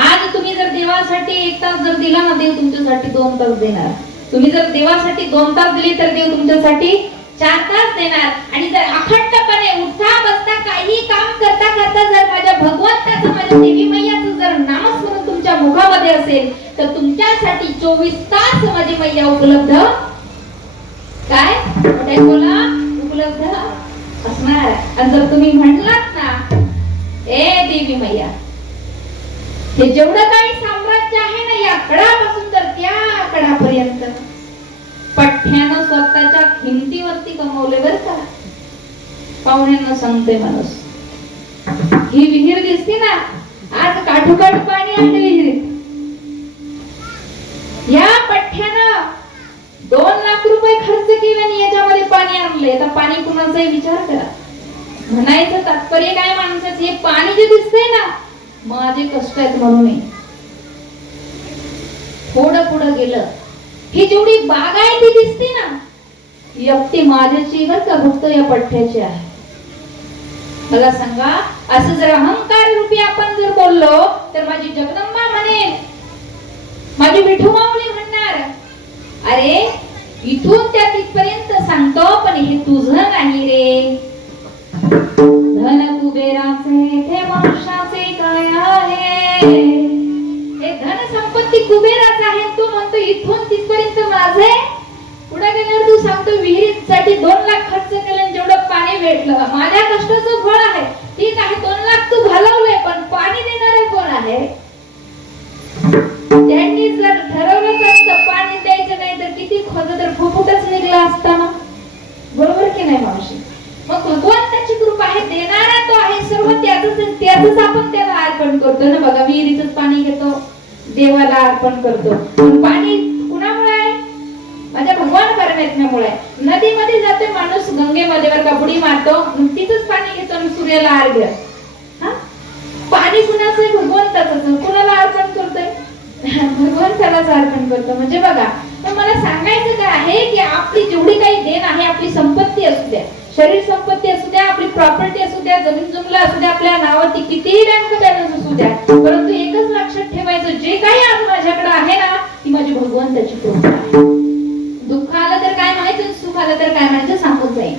आज तुम्ही जर देवासाठी 1 तास जर दिला ना, देव तुमच्यासाठी 2 तास देणार. तुम्ही जर देवासाठी 2 तास दिले तर देव तुमच्यासाठी 4 तास देणार. आणि जर अखंडपणे उठता बसता काही काम करता करता जर माझ्या भगवंताचं, माझ्या देवी मैयाचं जर नामस्मरण तुमच्या मुखामध्ये असेल तर तुमच्यासाठी 24 तास माझी मैया उपलब्ध, काय मोठ्या बोला, उपलब्ध असणार. आणि जर तुम्ही म्हणलात ना, ए देवी मैया, हे जेवढं काही साम्राज्य आहे ना, या कडापासून तर त्या कडापर्यंत पठ्यानं स्वतःच्या खिंतीवरती कमवले बर का. पाहुण्यांना सांगते माणूस, ही विहीर दिसते ना, आज काठोकाठ पाणी आहे विहिरीत. या पठ्यानं 2 लाख रुपये खर्च केले आणि याच्यामध्ये पाणी आणले. आता पाणी कुणाचाही विचार करा. म्हणायचं तात्पर्य काय माणसाचं, हे पाणी जे दिसतंय ना, माझे कष्ट आहेत म्हणून. थोडं पुढं गेलं, ही जेवढी बाग आहे ती दिसते ना, एकटी माझ्याची बर का, फक्त या पठ्याची आहे. मला सांगा, असं जर अहंकार रूपी आपण जर बोललो तर माझी जगदंबा म्हणेल, माझी विठू माऊली म्हणणार, अरे इथून त्या तिथपर्यंत सांगतो पण हे तुझं नाही रे. धन कुबेराचे ते मनुष्याचे काय आहे, हे धन संपत्ती कुबेराचं आहे. तू म्हणतो इथून तिथपर्यंत माझे. पुढे गेल्यावर तू सांगतो विहिरीसाठी 2 लाख खर्च केले, जेवढं पाणी भेटलं माझ्या कष्टाचं फळ आहे. ठीक आहे, 2 लाख तू घालवले, पण पाणी देणारे कोण आहे? त्यांनी जर ठरवलं असतं पाणी द्यायचं नाही तर किती खोद तर फुफुटच निघला असता ना, बरोबर की नाही मावशी? मग भगवंताची कृपा आहे, देणारा तो आहे, सर्व त्याचंच आपण त्याला अर्पण करतो ना. बघा, विहिरीतच पाणी घेतो, देवाला अर्पण करतो. पण पाणी कुणामुळे आहे? माझ्या भगवान परमेश्वरामुळे. नदीमध्ये जाते माणूस, गंगेमध्ये वर का बुडी मारतो, तिथंच पाणी घेतो आणि सूर्याला अर्घ्य. पाणी कुणाचं आहे? भगवंताचं. कुणाला अर्पण करतोय? भगवंतालाच अर्पण करतो. म्हणजे बघा, तर मला सांगायचं काय आहे की आपली जेवढी काही देण आहे, आपली संपत्ती असू द्या, शरीर संपत्ती असू द्या, आपली प्रॉपर्टी असू द्या, जमीन जुमला असू द्या, आपल्या नावावरती कितीही बँक बॅलन्स असू द्या, परंतु एकच लक्षात ठेवायचं, जे काही आज माझ्याकडे आहे ना, ती माझी भगवंताची कृपा आहे. दुःख आलं तर काय म्हणायचं, सुख आलं तर काय म्हणायचं सांगून जाईल.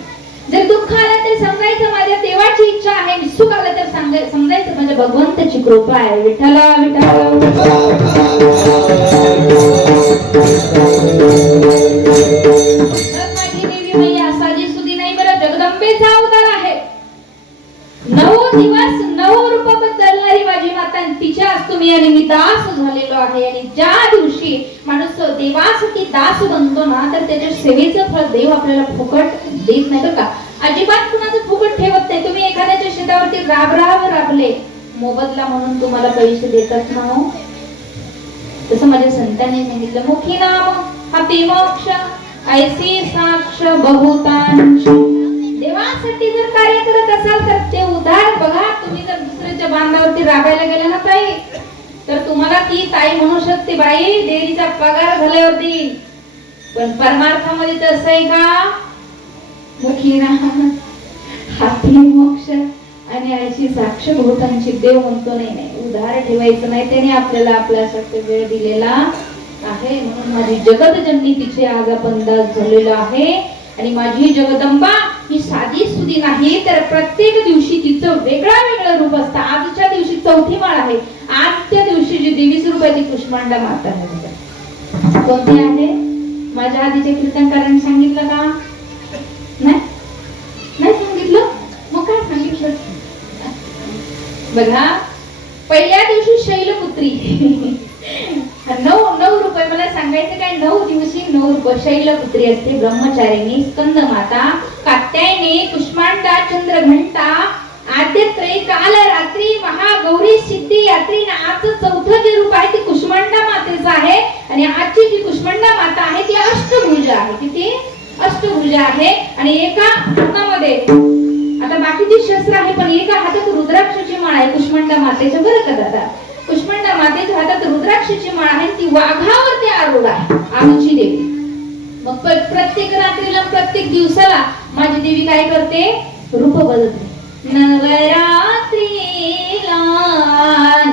जर दुःख आलं तर समजायचं माझ्या देवाची इच्छा आहे, सुख आलं तर समजायचं माझ्या भगवंताची कृपा आहे. विठ्ठला विठ्ठला माझी देवी मैया साजी जगदंबेचा अवतार आहे. 9 दिवस 9 रूप बदलणारी माझी माता आणि तिच्याच तुम्ही आणि मी दास झालेलो आहे. आणि ज्या दिवशी माणूस देवासाठी दास बनतो ना तर त्याच्या सेवेचं फळ देव आपल्याला फुकट देत नाही बरं का. अजिबात कुणाचं फुकट ठेवत नाही. तुम्ही एखाद्याच्या शेतावरती राब राबले, मोबदला म्हणून तुम्हाला पैसे देतात ना हो. तसं माझ्या संतांनी सांगितलं, मुखी नाम हाती मोक्ष ऐसी साक्ष बहुतांश. देवासाठी जर कार्य करत असाल तर ते उदाहरण बघा. तुम्ही जर दुसऱ्याच्या बांधावरती राबायला गेला ना ताई, तर तुम्हाला ती ताई म्हणू शकते, बाई देवीचा पगार झाल्यावर देईल. पण परमार्थामध्ये तर असं आहे का, मुखी नाम हाती मोक्ष आणि ऐशी साक्ष बहुतांशी. देव म्हणतो नाही उधार ठेवायचं नाही, त्याने आपल्याला आपल्यासाठी वेळ दिलेला आहे. म्हणून माझी जगतजननी तिचे आज आपण दास झालेलो आहे. आणि माझी जगदंबा ही साधी सुधी नाही, तर प्रत्येक दिवशी तिचं वेगळं रूप असतं. आजच्या दिवशी 4थी माळ आहे. आजच्या दिवशी जी देवीचं रूप आहे ती कुष्मांडा माता आहे. कोणती आहे? माझ्या आधीच्या कीर्तनकारांनी सांगितलं का? नाही सांगितलं? मग काय सांगितलं बघा. पहिल्या दिवशी शैलपुत्री 9 रुपये. मला सांगायचं काय, 9 दिवशी 9 रुपये शैलपुत्री असते. ब्रह्मचारिणी, स्कंद माता, कात्यायनी, कुष्मांडा, चंद्रघंटा, आद्यत्रयी, काल रात्री, महागौरी, सिद्धी यात्री. आजचं 4थं जे रूप आहे ते कुष्मांडा मातेचं आहे. आणि आजची जी कुष्मांडा माता आहे ती अष्टभुज आहे. किती? अष्टभुज आहे. आणि एका हातामध्ये, आता बाकीची शस्त्र आहे पण एका हातात रुद्राक्षाची माळ आहे कुष्मांडा मातेच्या. बरं का दादा, कुष्मांडा मातेच्या हातात रुद्राक्षाची माळ आहे. ती वाघावरती आरूढ आहे आमची देवी. मग प्रत्येक रात्रीला प्रत्येक दिवसाला माझी देवी काय करते? रूप बदलते. नवरात्रीला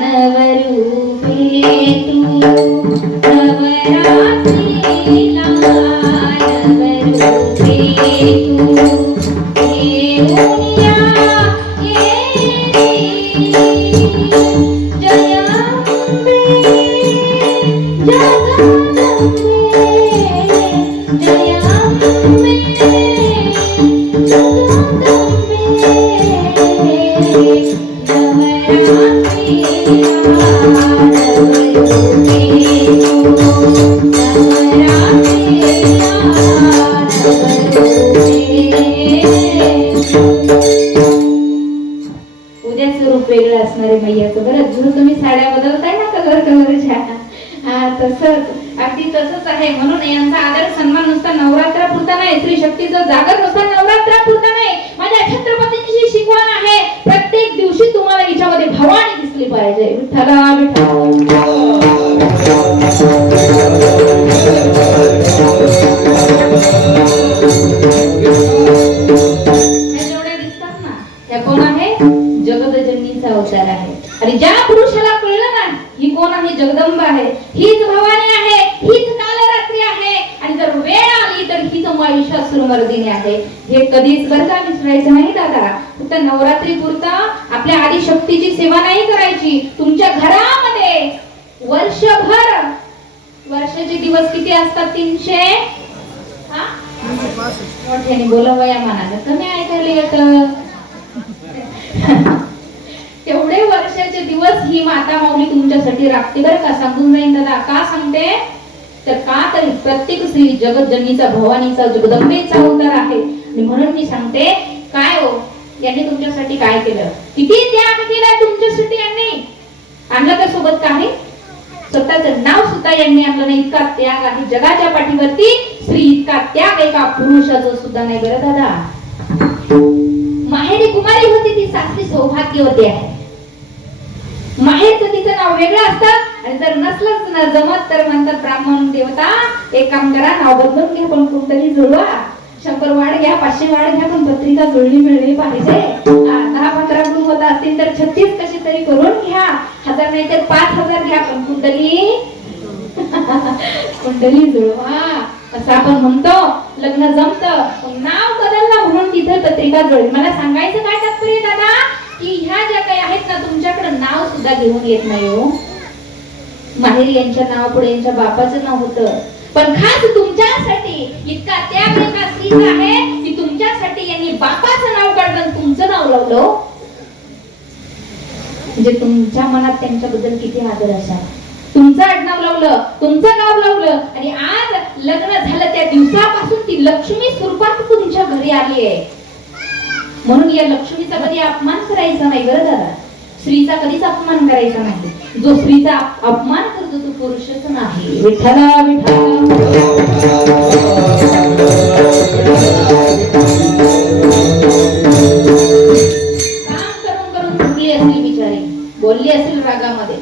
नवरूपे तू, नवरात्रीला नवरूपे तू. उद्याचं रूप वेगळं असणारे मैयाचं. बरं, जर तुम्ही साड्या बदलताय ना कलरच्या, तसंच अगदी तसंच आहे. म्हणून यांचा आदर सन्मान नुसता नवरात्रापुरता नाही, स्त्री शक्तीचा जागर नुसता नवरात्रापुरता नाही. माझ्या छत्रपतींची शिकवण आहे, प्रत्येक दिवशी तुम्हाला हिच्यामध्ये भवानी दिसली पाहिजे. विठ्ठला विठ्ठला. कोण आहे? जगदजननीचा अवतार आहे. आणि ज्या पुरुषाला कळलं ना ही कोण आहे, जगदंबा आहे, हीच भवानी आहे, हीच कालरात्री आहे. आणि जर वेळ आली तर हीच महिषासुरमर्दिनी आहे. हे कधीच बरं का विसरायचं नाही दादा. फक्त नवरात्री पुरता आपल्या आदिशक्तीची सेवा नाही करायची. तुमच्या घरामध्ये वर्षाचे दिवस किती असतात? 300. मोठ्याने बोला वया मानाला कमी ऐकायला येतं. तेवढे वर्षाचे दिवस ही माता माऊली तुमच्यासाठी राखते बरं का. सांगून जाईन दादा. का सांगते तर का तर प्रत्येक स्त्री जगतजननीचा, भवानीचा, जगदंबेचा अवतार आहे. आणि म्हणून मी सांगते, काय हो यांनी तुमच्यासाठी काय केलं, किती त्याग केला तुमच्यासाठी. यांनी आणलं का सोबत काही? स्वतःचं नाव सुद्धा यांनी आणलं नाही. इतका त्याग आहे जगाच्या पाठीवरती. स्त्री इतका त्याग एका पुरुषाचं सुद्धा नाही बरं दादा. माहेरी कुमारी होती ती, सासरी सौभाग्यवती आहे. माहेरचं तिचं नाव वेगळं असतं. आणि जर नसलंच ना जमत तर म्हणतात ब्राह्मण देवता एक काम करा, नाव बदलून घ्या पण कुठतरी जुळवा. 100 वाढ घ्या, 500 वाढ घ्या, पण पत्रिका जुळली मिळली पाहिजे. 10-15 गुण होत असतील तर 36 कशी तरी करून घ्या. 1000 नाही तर 5000 घ्या, पण कुंडली जुळवा. असं आपण म्हणतो. लग्न जमतं, नाव बदललं म्हणून तिथे पत्रिका जुळली. मला सांगायचं काय तात्पर्य दादा, की ह्या ज्या काही आहेत ना तुमच्याकडे नाव सुद्धा घेऊन येत नाही हो. माहेरी यांच्या नाव पुढे यांच्या बापाचं नाव होतं. पण खास तुमच्यासाठी इतका त्याग एका स्त्रीचा आहे की तुमच्यासाठी यांनी बापाचं नाव लावलं? म्हणजे तुमच्या मनात त्यांच्याबद्दल किती आदर असावा. तुमचं आडनाव लावलं, तुमचं गाव लावलं, आणि आज लग्न झालं त्या दिवसापासून ती लक्ष्मी स्वरूपात तुमच्या घरी आली आहे. म्हणून या लक्ष्मीचा कधी अपमान करायचा नाही बरं दादा. स्त्रीचा कधीच अपमान करायचा नाही. जो स्त्रीचा अपमान करतो तो पुरुषच नाही. विठ्ठला विठ्ठला. बोलली असेल रागामध्ये,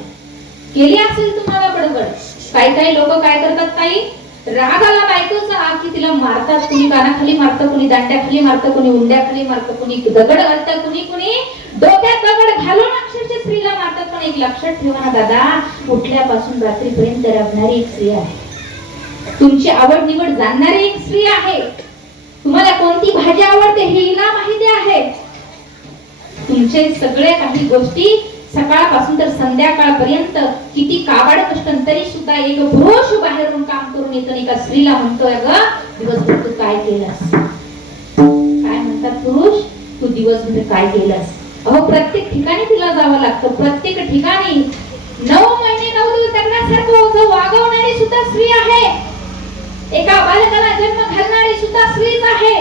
केली असेल तुम्हाला बडबड. काही लोक काय करतात, काही रागाला बायकोचा की तिला मारतात. कुणी कानाखाली मारतं, कुणी दांड्याखाली मारतं, कुणी उंड्याखाली मारतं, कुणी दगड घालतं, कुणी डोक्यात दगड घालून अक्षरशः स्त्रीला मारतात. पण एक लक्षात ठेवा ना दादा, उठल्यापासून रात्रीपर्यंत रडणारी एक स्त्री आहे. तुमची आवड निवड जाणणारी एक स्त्री आहे. तुम्हाला कोणती भाजी आवडते हे हिला माहिती आहे. तुमचे सगळे काही गोष्टी सकाळपासून तर संध्याकाळपर्यंत किती काबाड कष्ट तरी सुद्धा एक पुरुष बाहेरून काम करून येतो. एका स्त्रीला म्हणतोय, ग दिवसभर तू काय केलंस? काय म्हणतात पुरुष, तू दिवसभर काय केलंस? अहो प्रत्येक ठिकाणी तिला जावं लागतं. प्रत्येक ठिकाणी 9 महिने 9 दिवस करण्यासारखं वागवणारी सुद्धा स्त्री आहे. एका बालकाला जन्म घालणारी सुद्धा स्त्रीच आहे.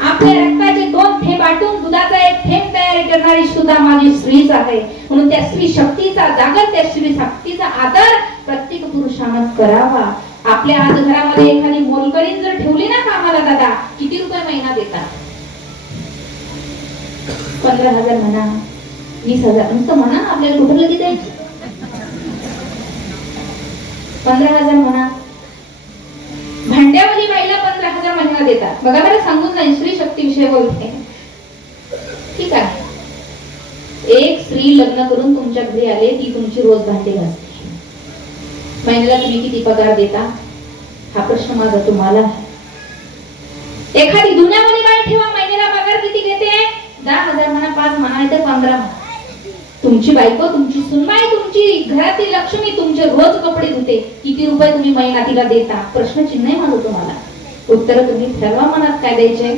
आपल्या रक्ताचे 2 थेंब आटून दुधाचा 1 थेंब तयारी करणारी सुद्धा माझी स्त्रीच आहे. म्हणून त्या स्त्री शक्तीचा जागर, त्या स्त्री शक्तीचा आदर प्रत्येक पुरुषानं करावा. आपल्या आज घरामध्ये एखादी मोलकरीण जर ठेवली ना कामाला दादा, किती रुपये महिना देतात? 15,000 म्हणा, 20,000 नुसतं म्हणा. आपल्याला कुठं लगेच द्यायची? 15,000 म्हणा. भांड्यावाली बाईला 15,000 महिना देतात. बघा बरं, सांगून नाही स्त्री शक्ती विषय बोलते. ठीक आहे, एक स्त्री लग्न करून तुमच्या घरी आले, ती तुमची रोज भांडे घासते. महिन्याला तुम्ही किती पगार देता हा प्रश्न माझा तुम्हाला आहे. एखादी दुनियावाली बाई ठेवा, महिन्याला पगार किती घेते? 10,000 म्हणा, 5 म्हणा, नाही तर 15 म्हणा. तुमची बायको, तुमची सुनबाई, तुमची घरातील लक्ष्मी तुमचे रोज कपडे धुते. किती रुपये तुम्ही महिना तिला देता? प्रश्न चिन्ह आहे माझं तुम्हाला. उत्तर तुम्ही ठरवा मनात काय द्यायचे.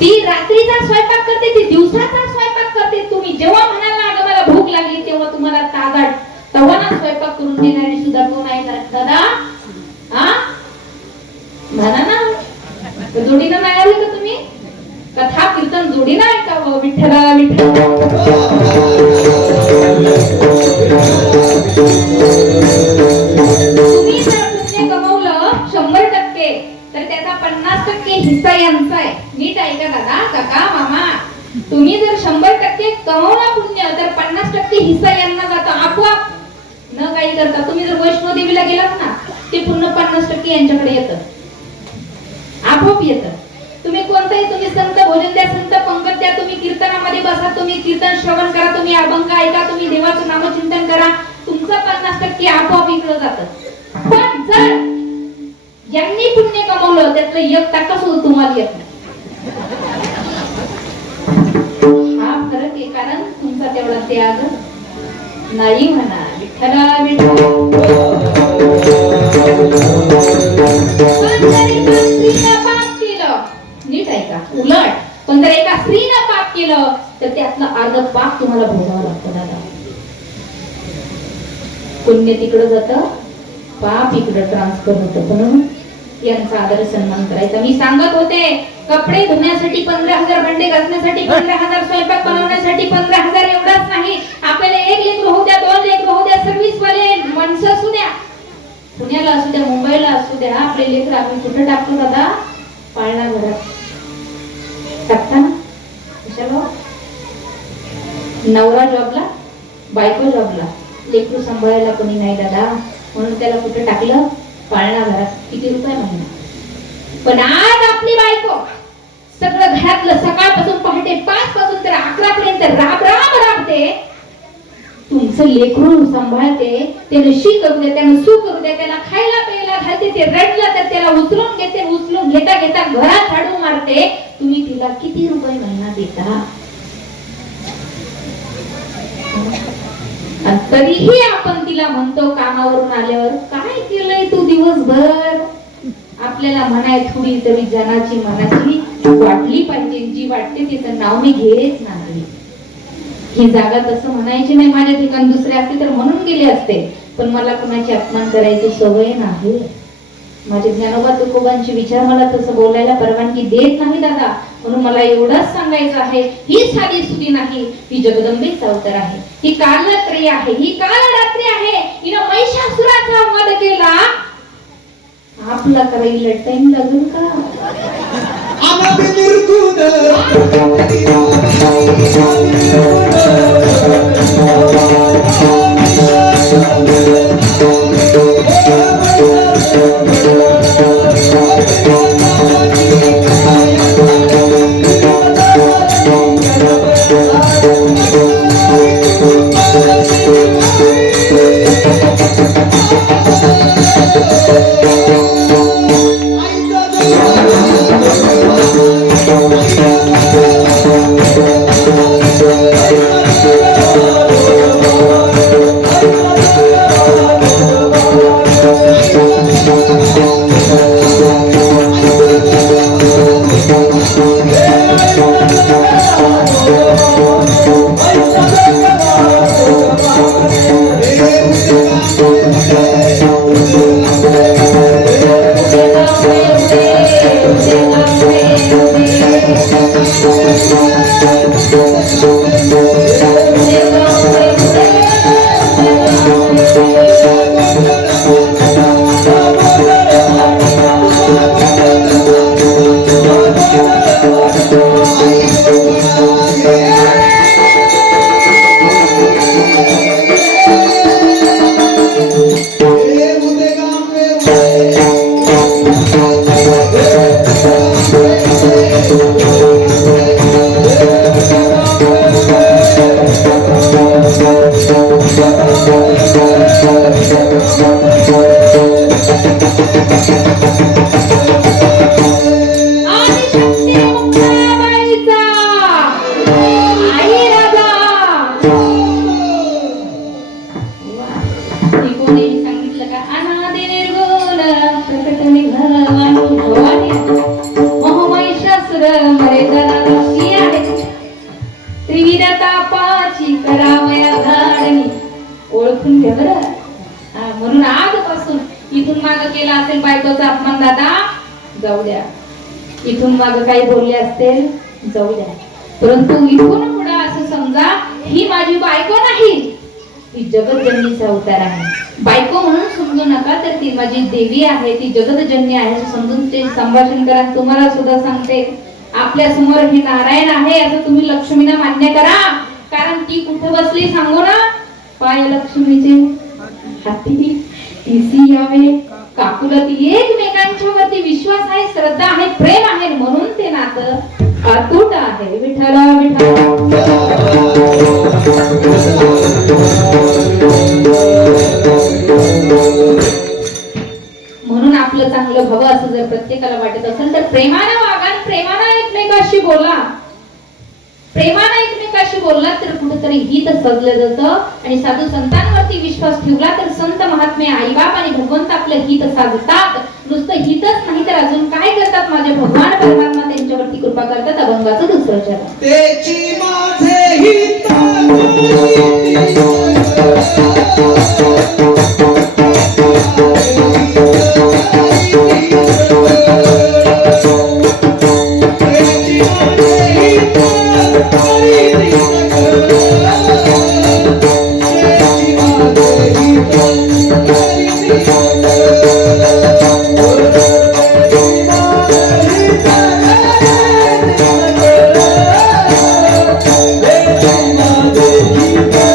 ती रात्रीचा स्वयंपाक करते, ती दिवसाचा स्वयंपाक करते. तुम्ही जेव्हा म्हणाल ना अगं मला भूक लागली, तेव्हा तुम्हाला ताजा तवाना स्वयंपाक करून देणारी सुद्धा कोण आहे दादा? म्हणा ना, जोडीनं नाही आले का तुम्ही? कथा कीर्तन जोडीनं ऐकावं. विठ्ठला विठ्ठला. तुम्ही जर पुण्य कमवलं 100%, तर त्याचा 50% हिस्सा यांचा आहे. नीट ऐका दादा, काका, मामा. तुम्ही जर 100% कमवला पुण्य, तर 50% हिस्सा यांना जातो आपोआप. न काही करता तुम्ही जर वैष्णोदेवीला गेलात ना, ते पुन्हा 50% यांच्याकडे येतं, आपोआप येतं. तुम्ही कोणताही, तुम्ही संत भोजन द्या, संत पंगत द्या, तुम्ही कीर्तनामध्ये बसा, तुम्ही कीर्तन श्रवण करा, तुम्ही अभंग ऐका, तुम्ही देवाचं नामचिंतन करा, तुमचं 50% आपोआप इकडं जातं. पण जर ज्यांनी पुण्य कमवलं त्यातलं 1% सुद्धा तुम्हाला येत नाही. हा फरक आहे, कारण तुमचा तेवढा त्याग नाही. म्हणा विठ्ठला विठ्ठला. नीट ऐका, उलट पण जर एका स्त्रीनं पाप केलं तर त्यातलं अर्ध पाप तुम्हाला भोगावं लागतं दादा. पुण्य तिकडं जातं, पाप इकडं ट्रान्सफर होतं. म्हणून यांचा आदर सन्मान करायचा. मी सांगत होते, कपडे धुण्यासाठी 15,000, भांडे घासण्यासाठी 15,000, स्वयंपाक बनवण्यासाठी 15,000, एवढाच नाही. आपल्याला 1 लेकरं होऊ द्या, 2 लेकरं होऊ द्या, सर्व्हिस वाले माणसं असू द्या, पुण्याला असू द्या, मुंबईला असू द्या, आपले लेकरं आम्ही कुठे टाकतो दादा? पाळणा घरात टाकता ना. कशाला? नवरा जॉबला, बायको जॉबला, लेकरू सांभाळायला कोणी नाही दादा, म्हणून त्याला कुठे टाकलं? पाळणा घरात. किती रुपये महिना? पण आज आपली बायको सगळं घरातलं सकाळपासून पहाटे 5 पासून तर 11 पर्यंत राब राबते. तुमचं लेकरू सांभाळते, त्यानं शी करू द्या, त्यानं सू करू द्या, त्याला खायला प्यायला घालते, ते रडलं तर त्याला उचलून घेते, उचलून घेता घेता घरात झाडू मारते. तुम्ही तिला किती रुपये महिना देता? तरीही आपण तिला म्हणतो कामावरून आल्यावर, काय केलंय तू दिवसभर? आपल्याला म्हणाय थोडी तरी जनाची मनाची वाटली पाहिजे, जी वाटते तिचं नाव मी घेत नाही. ही जागा तसं म्हणायची नाही, माझ्या ठिकाणी दुसरे असते तर म्हणून गेले असते, पण मला कुणाची अपमान करायची सवय नाही. माझे ज्ञानोबा तुकोबांचे विचार मला तसं बोलायला परवानगी देत नाही दादा. म्हणून मला एवढंच सांगायचं आहे, ही साधी सुधी नाही, ही जगदंबेचा अवतार आहे, ही कालरात्री आहे, ही कालरात्री आहे. हिनं महिषासुराचा वध केला, आपला करायला टाइम लागेल का? आम्ही निर्गुण ओळखून घ्या बरं. म्हणून आजपासून इथून माग केला असेल बायकोचा अपमान दादा, जाऊ द्या. इथून माग काही बोलले असतील, जाऊ द्या. परंतु इथून पुढे असं समजा, ही माझी बायको नाही, ती जगतजननीचा अवतार आहे. बायको म्हणून समजू नका, तर ती माझी देवी आहे, ती जगतजननी आहे असं समजून ते संभाषण करा. तुम्हाला सुद्धा सांगते, आपल्या समोर ही नारायण आहे असं तुम्ही लक्ष्मीला मान्य करा. कारण ती कुठे बसली सांगू ना, पाय लक्ष्मीचे हाती तिसी यावे काकुला. ती एकमेकांच्या वरती विश्वास आहे, श्रद्धा आहे, प्रेम आहे, म्हणून ते नातं अतूट आहे. विठ्ठला विठ्ठला. म्हणून आपलं चांगलं व्हावं असं जर प्रत्येकाला वाटत असेल तर प्रेमाने वागा, प्रेमाने एकमेकाशी बोला. प्रेमाने एकमेकाशी बोलला तर कुठेतरी हित सजलं जातं. आणि साधू संतांवरती विश्वास ठेवला तर संत महात्मे, आईबाप आणि भगवंत आपलं हित साधतात. नुसतं हितच नाही तर अजून काय करतात माझे भगवान परमात्मा, त्यांच्यावरती कृपा करतात. अभंगाचं दुसरं चरण. तेची माझे हित Thank you.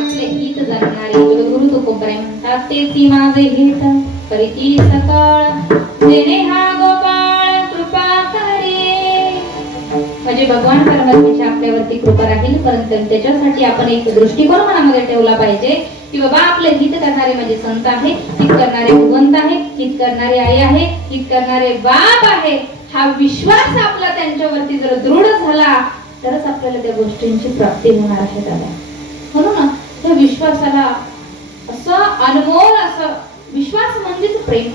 आपले हित जाणणारे जगद्गुरु तुकोबराय म्हणतात तेची माझे हित करीती सकाळ जेणे हा गोपाळ कृपा करे. म्हणजे भगवान परमात्म्याची आपल्यावरती कृपा राहील, परंतु त्याच्यासाठी आपण एक दृष्टिकोन मनामध्ये ठेवला पाहिजे की बाबा आपले हित करणारे म्हणजे संत आहे, हित करणारे भगवंत आहे, हित करणारे आई आहे, हित करणारे बाप आहे. हा विश्वास आपला त्यांच्यावरती जर दृढ झाला तरच आपल्याला त्या गोष्टींची प्राप्ती होणार आहे दादा. म्हणून त्या विश्वासाला असं अनमोल असं विश्वास म्हणजेच प्रेम,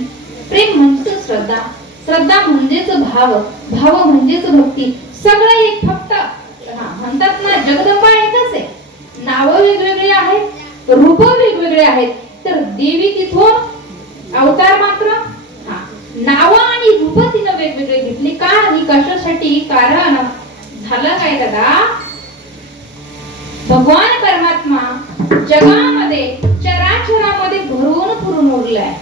प्रेम म्हणजेच श्रद्धा, श्रद्धा म्हणजेच भाव, भाव म्हणजेच भक्ती. सगळं एक फक्त म्हणतात ना जगदंबा एकच आहे, नावं वेगवेगळी आहेत, रूप वेगवेगळे आहेत, तर देवी तिथून अवतार मात्र नावं आणि रूप तिनं वेगवेगळे घेतली. का आणि कशासाठी? कारण झालं काय दादा, भगवान परमात्मा जगामध्ये चराचरामध्ये भरून पुरून उरलाय.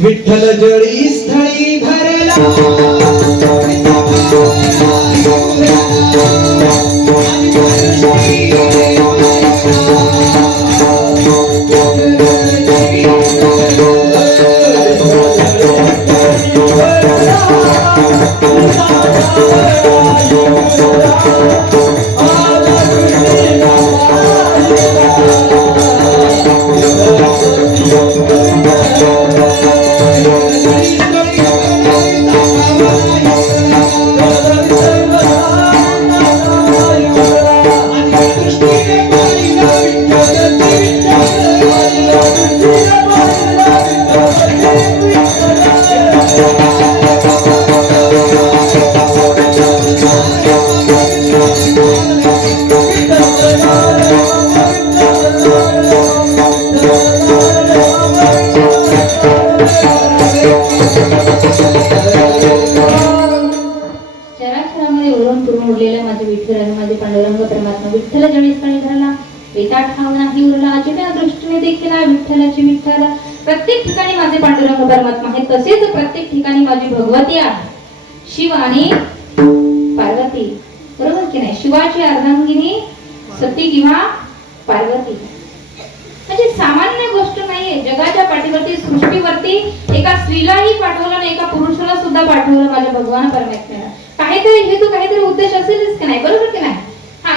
विठ्ठल जळी स्थळी धरला चराचरामध्ये उरून पुरून उरलेला माझे विठ्ठल आणि माझे पांडुरंग परमात्मा. विठ्ठल जळी स्थळी धरला वेता ठाव नाही उरला, अजिब्या दृष्टीने देखील विठ्ठलाची विठ्ठल. प्रत्येक ठिकाणी माझे पांडुरंग परमात्मा आहे, तसेच प्रत्येक ठिकाणी माझी भगवती आहे, शिव आणि पार्वती. बरोबर की नाही? शिवाची अर्धांगिनी सती किंवा पार्वती म्हणजे सामान्य गोष्ट नाहीये. जगाच्या पाठीवरती सृष्टीवरती एका स्त्रीलाही पाठवलं आणि एका पुरुषाला सुद्धा पाठवलं माझ्या भगवान परमात्म्याने. काहीतरी हेतू काहीतरी उद्देश असेलच की नाही? बरोबर की नाही?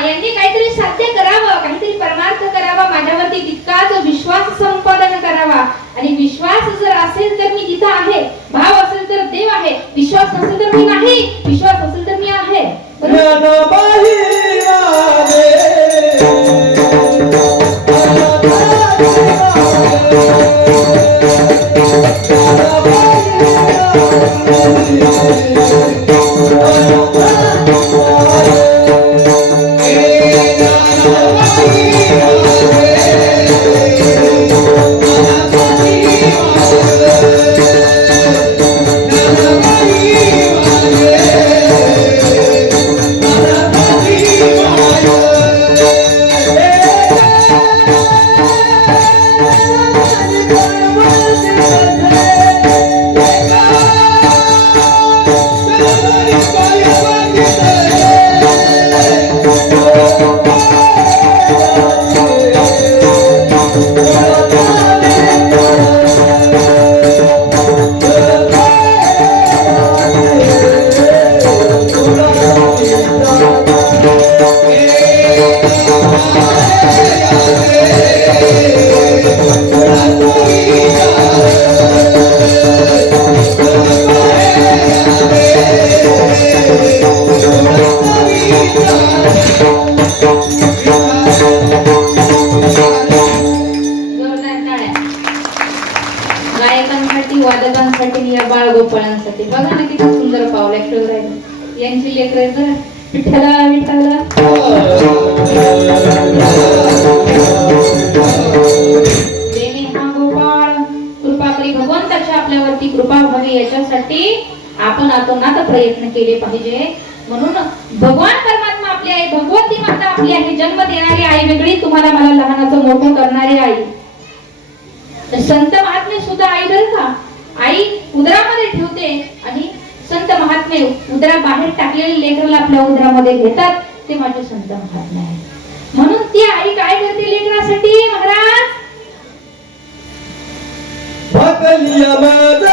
यांनी काहीतरी साध्य करावं, काहीतरी परमार्थ करावा, माझ्यावरती तितकाच विश्वास संपादन करावा. आणि विश्वास जर असेल तर मी तिथं आहे, भाव असेल तर देव आहे, विश्वास नसेल तर मी नाही, विश्वास असेल तर मी आहे. बरोबर बघा ना किती सुंदर पावल्या खेळू राहिले यांची लेकरं जरा विठ्ठला विठ्ठला देणे हा गोपाळ कृपा करी भगवंताची आपल्यावरती कृपा व्हावी याच्यासाठी आपण आतोनात प्रयत्न केले पाहिजे. म्हणून भगवान परमात्मा आपली आई, भगवती माता आपली आहे, जन्म देणारी आई वेगळी, तुम्हाला मला लहानाचं मोठं करणारी आई. संत महात्मे सुद्धा आई बरं का, आई उदरामध्ये ठेवते आणि संत महात्मे उदरा बाहेर टाकलेले लेकराला आपल्या उदरामध्ये घेतात, ते माझे संत महात्मे आहे. म्हणून ती आई काय करते लेकरासाठी महाराज? भाकलिया माझा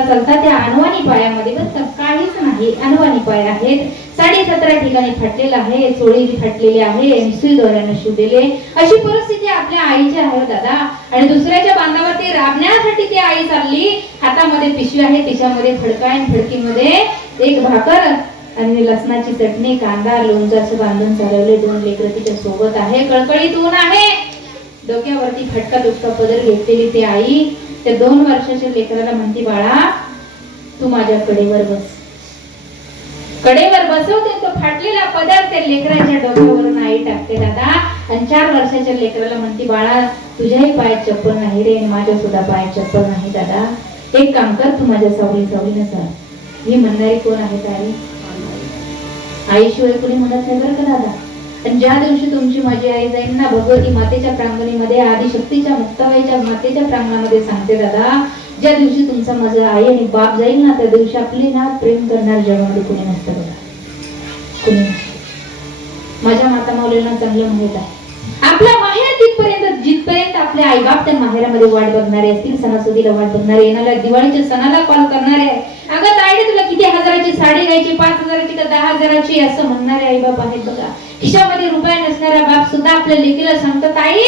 चालता त्या अनवाणी पायामध्ये बरं काहीच नाही, अनवाणी पाय आहेत. 17.5 ठिकाणी फाटलेला आहे, चोळी फाटलेली आहे, सुई दोऱ्याने शिवलेले, अशी परिस्थिती आपल्या आईची आहे दादा. आणि दुसऱ्याच्या बांधावरती राबण्यासाठी ती आई चालली, हातामध्ये पिशवी आहे, तिच्यामध्ये फडका आहे, फडकीमध्ये एक भाकर आणि लसणाची चटणी, कांदा, लोणचं बांधून चालवले. 2 लेकरं तिच्या सोबत आहे, कळकळीत ऊन आहे, डोक्यावरती फटका दुसका पदर घेतलेली ती आई त्या 2 वर्षाच्या लेकराला म्हणते, बाळा तू माझ्या कडेवर बस. कडेवर बसवते, तो फाटलेला पदर त्या लेकराच्या डोक्यावरून आई टाकते दादा. आणि 4 वर्षाच्या लेकराला म्हणते, बाळा तुझ्याही पायात चप्पल नाही रे, माझ्या सुद्धा पायात चप्पल नाही दादा, एक काम कर, तू माझ्या सावलीने चाल. ही म्हणणारी कोण आहे ताई? आईशिवाय कोणी म्हणत नाही बरं का दादा. आणि ज्या दिवशी तुमची माझी आई जाईल ना भगवती मातेच्या प्रांगणीमध्ये, आदिशक्तीच्या मुक्ताबाईच्या मातेच्या प्रांगणामध्ये सांगते दादा, ज्या दिवशी तुमचा माझा आई आणि बाप जाईल ना, त्या दिवशी आपली ना प्रेम करणार जगामध्ये कोणी नसतं बघा, कोणी. माझ्या माता माऊलींना चांगलं माहित आहे, आपल्या माहेर तिथपर्यंत जिथपर्यंत आपले आई बाप त्या माहेरामध्ये वाट बघणारे असतील, सणासुदीला वाट बघणारे, येणाऱ्या दिवाळीच्या सणाला कॉल करणारे, अगं ताईडे तुला किती हजाराची साडी घ्यायची, 5,000ची का 10,000ची असं म्हणणारे आई बाप आहेत बघा. खिशामध्ये रुपया नसणारा बाप सुद्धा आपल्या लेकीला सांगतात, ताई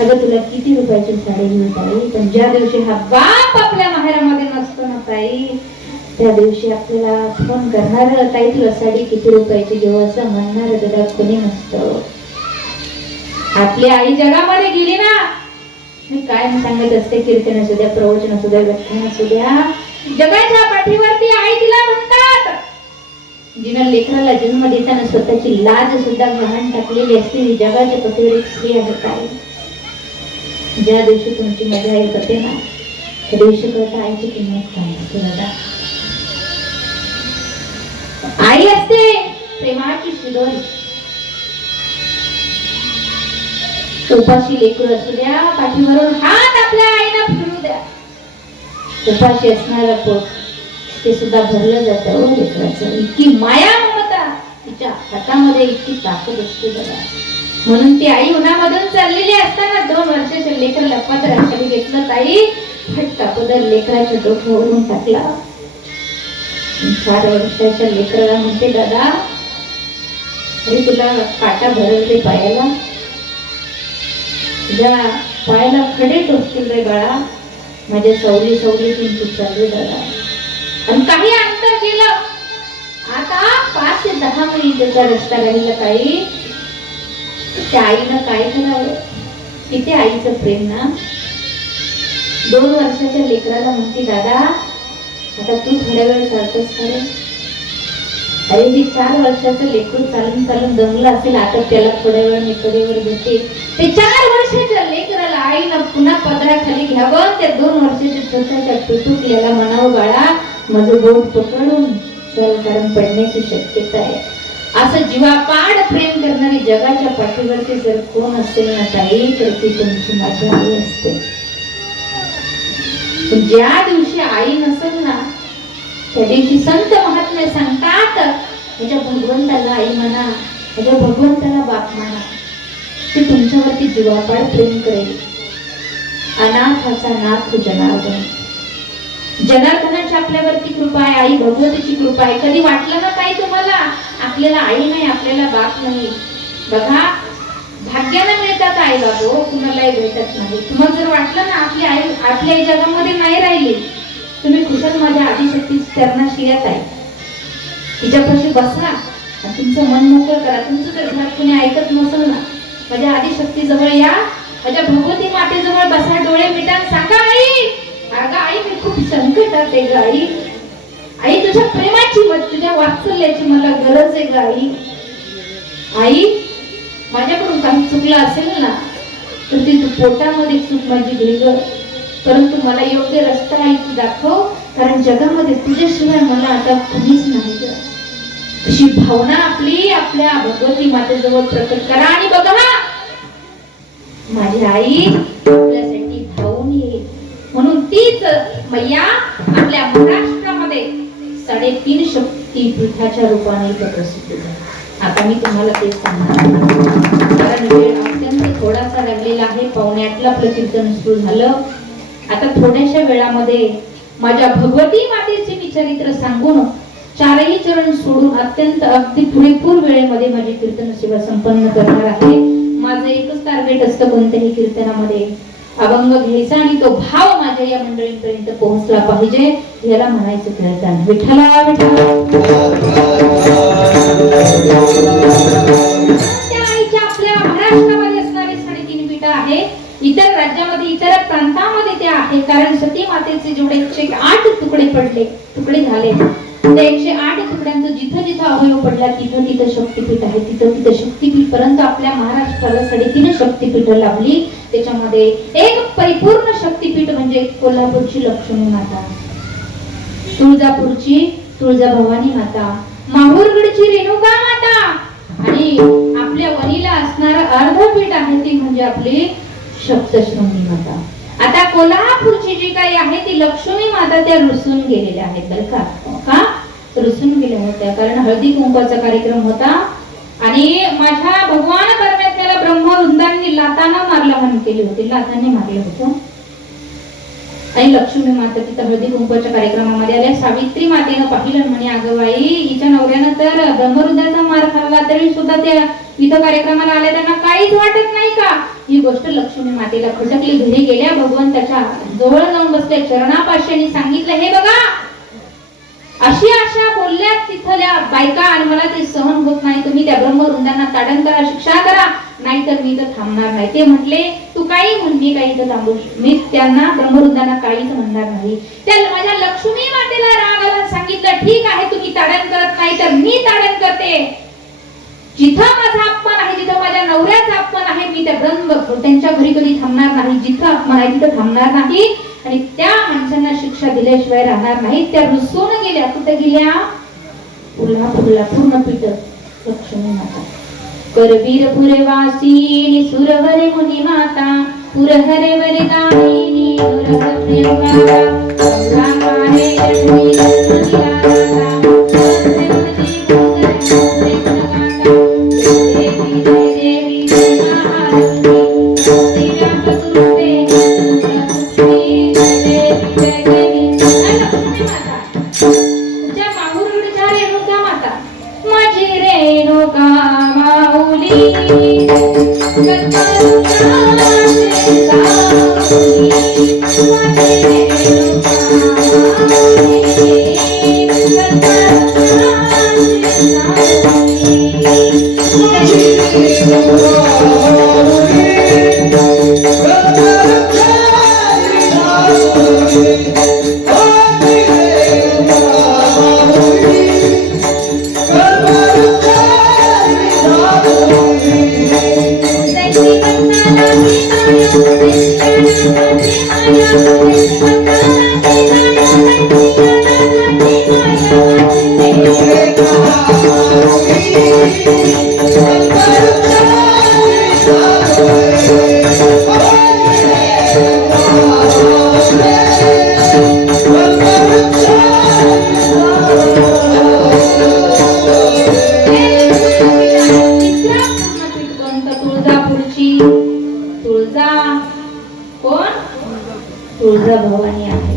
अगं तुला किती रुपयाची साडी घेऊ ताई. पण ज्या दिवशी हा बाप आपल्या माहेरामध्ये नसतो ना ताई, त्या दिवशी आपल्याला फोन करणार, ताई तुला साडी किती रुपयाची घेऊ असं म्हणणार दादा कोणी नसतं. आपली आई जगामध्ये गेली ना, मी काय सांगत असते, कीर्तन असू द्या, प्रवचन असू द्या, व्याख्यान असू द्या, जगाच्या पाठीवरती आई तिला म्हणतात, जिनं लेकराला जन्म देताना स्वतःची लाज सुद्धा गहाण टाकलेली असते, जगाच्या पाठीवर एक स्त्री आहे ताई. ज्या दिवशी तुमची मजा येत होते ना, त्या दिवशी कळतं आईची किंमत काय असते दादा. आई असते प्रेमाची शिदोरी. उपाशी लेकरू असू द्या, पाठीवरून हात आपल्या आईला फिरू द्या, उपाशी असणारा पोट ते सुद्धा भरलं जातं हो लेकराचं. इतकी माया ममता तिच्या हातामध्ये, इतकी ताकद असते बघा. म्हणून ती आई उन्हामधून चाललेली असताना 2 वर्षाच्या लेकराला पदराखाली घेतलं. ताई फटका पदर लेकराच्या डोक्यावरून टाकला. 4 वर्षाच्या लेकराला म्हणते, दादा अरे तुला काटा भरवले पायाला, तुझ्या पायाला खडे टोचतील रे बाळा, माझ्या सवली सवलीतून तू चालू दादा. आणि काही अंतर गेलं, आता 5 ते 10 मिनिटाचा रस्ता राहिला. काही त्या आईनं काय करावं, किती आईचं प्रेम ना. 2 वर्षाच्या लेकराला म्हणते, दादा आता तू थोड्या वेळ चालतोस खरे. अरे हे 4 वर्षाचं लेकरू चालून चालून दमलं असेल, आता त्याला थोड्या वेळ मी कडेवर घेते. ते 4 वर्षाच्या लेकराला आईनं पुन्हा पदराखाली घ्यावं. त्या 2 वर्षाच्या छोट्याच्या टुटुकल्याला म्हणावं, बाळा माझं बोट पकडून चल, कारण पडण्याची शक्यता आहे. असं जीवापाड प्रेम करणारी जगाच्या पाठीवरती जर कोण असेल ना ताई, तर ती तुमची माझी आई असते. ज्या दिवशी आई नसेल ना, त्या दिवशी संत महात्मे सांगतात, माझ्या भगवंताला आई म्हणा, माझ्या भगवंताला बाप म्हणा. ते तुमच्यावरती जीवापाड प्रेम करेल. अनाथाचा नाथ जनार्दन. जनार्दनाची आपल्यावरती कृपा आहे, आई भगवतीची कृपा आहे. कधी वाटलं ना ताई तुम्हाला आपल्याला आई नाही, आपल्याला बाप नाही? बघा भाग्यानं मिळतात आई बाप, हो कुणालाही भेटत नाही. तुम्हाला जर वाटलं ना आपली आई आपल्या जगामध्ये नाही राहिली, तुम्ही कुशल माझ्या आदिशक्ती चरणाशी येत आहे, तिच्यापाशी बसा आणि तुमचं मन मोकळं करा. तुमचं जर घरात कुणी ऐकत नसेल ना, माझ्या आदिशक्ती जवळ या, माझ्या भगवती मातेजवळ बसा, डोळे मिटा, सांगा आई, अगं आई मी खूप संकटात आहे ग आई, आई तुझ्या प्रेमाची, तुझ्या वात्सल्याची मला गरज आहे ग आई. आई माझ्याकडून काही चुकलं असेल ना, तर ती तू पोटामध्ये चूक माझी घे ग, परंतु मला योग्य रस्ता आई तू दाखव, कारण जगामध्ये तुझ्याशिवाय मला आता कुणीच नाही ग. अशी भावना आपली आपल्या भगवती मातेजवळ प्रकट करा. आणि बघा माझी आई आपल्यासाठी धावून येईल. म्हणून तीच मैया आपल्या महाराष्ट्रामध्ये 3.5 शक्तीपीठाच्या रूपाने प्रसिद्ध आहे. आता मी तुम्हाला तेच सांगणार, कारण वेळ अत्यंत थोडासा लागलेला आहे. 7:45 आपलं कीर्तन सुरू झालं. आता थोड्याशा वेळामध्ये माझ्या भगवती मातेचे मी चरित्र सांगून 4ही चरण सोडून अत्यंत अगदी पुरेपूर वेळेमध्ये माझी कीर्तन सेवा संपन्न करणार आहे. माझं एकच टार्गेट असतं कोणत्याही कीर्तनामध्ये, अभंग घ्यायचा आणि तो भाव माझ्या या मंडळींपर्यंत पोहोचला पाहिजे. याला म्हणायचं कीर्तन. विठ्ठला विठ्ठला. त्या आईच्या आपल्या महाराष्ट्रामध्ये असणारे 3.5 पीठ आहे. इतर राज्यामध्ये इतर प्रांतामध्ये ते आहे, कारण सती मातेचे जेवढे 108 तुकडे झाले, त्या 108 तुकड्यांचं जिथं जिथं अवयव पडला तिथं तिथं शक्तीपीठ आहे, तिथं तिथं शक्तीपीठ. परंतु आपल्या महाराष्ट्राला 3.5 शक्तीपीठ लाभली. त्याच्यामध्ये एक परिपूर्ण शक्तीपीठ म्हणजे कोल्हापूरची लक्ष्मी माता, तुळजापूरची तुळजाभवानी माता, माहूरगडची रेणुका माता, आणि आपल्या वणीला असणारं अर्धपीठ आहे ती म्हणजे आपली सप्तशृंगी माता. आता कोल्हापूरची जी काही आहे ती लक्ष्मी माता त्या रुसून गेलेल्या आहेत बरं का रुसून गेल्या होत्या, कारण हळदी कुंकवाचा कार्यक्रम होता आणि माझ्या भगवान परमेश्वराला ब्रह्मवृंदांनी लातानं मारला म्हणून केली होती, लातांनी मारलं होतं. आणि लक्ष्मी माता तिथं हळदी कुंकवाच्या कार्यक्रमामध्ये आल्या. सावित्री मातेनं पाहिलं म्हणे, अगं बाई हिच्या नवऱ्यानं तर ब्रह्मवृंदाचा मार खाल्ला तरी सुद्धा त्या इथं कार्यक्रमाला आल्या, त्यांना काहीच वाटत नाही का? ही गोष्ट लक्ष्मी मातेला खटकली. घरी गेल्या, भगवंताच्या जवळ जाऊन बसल्या, चरणापाशी आणि सांगितलं, हे बघा अशी आशा बोलल्यात तिथल्या बायका आणि मला ते सहन होत नाही, तुम्ही त्या ब्रह्मवृंदांना ताडण करा, शिक्षा करा, नाहीतर मी तर थांबणार नाही. ते म्हटले तू काही म्हणली काही तर थांबू, मी त्यांना ब्रह्मवृंदांना काहीच म्हणणार नाही. त्या माझ्या लक्ष्मी मातेला राग आला, सांगितलं ठीक आहे तुम्ही ताडण करत नाही तर मी ताडण करते. जिथं माझा अपमान आहे, जिथं माझ्या नवऱ्याचा अपमान आहे, मी त्या ब्रह्म त्यांच्या घरी कधी थांबणार नाही. जिथं अपमान आहे तिथं थांबणार नाही आणि त्या माणसांना शिक्षा दिल्याशिवाय राहणार नाही. त्या रुसून गेल्या. कुठे गेल्या? कोल्हापूरला. पूर्ण पीठ लक्ष्मी माता. करवीर पुरवासिनी सुरहरे मुनी माता, पुरहरे वरदायिनी तुळजा भवानी आहे,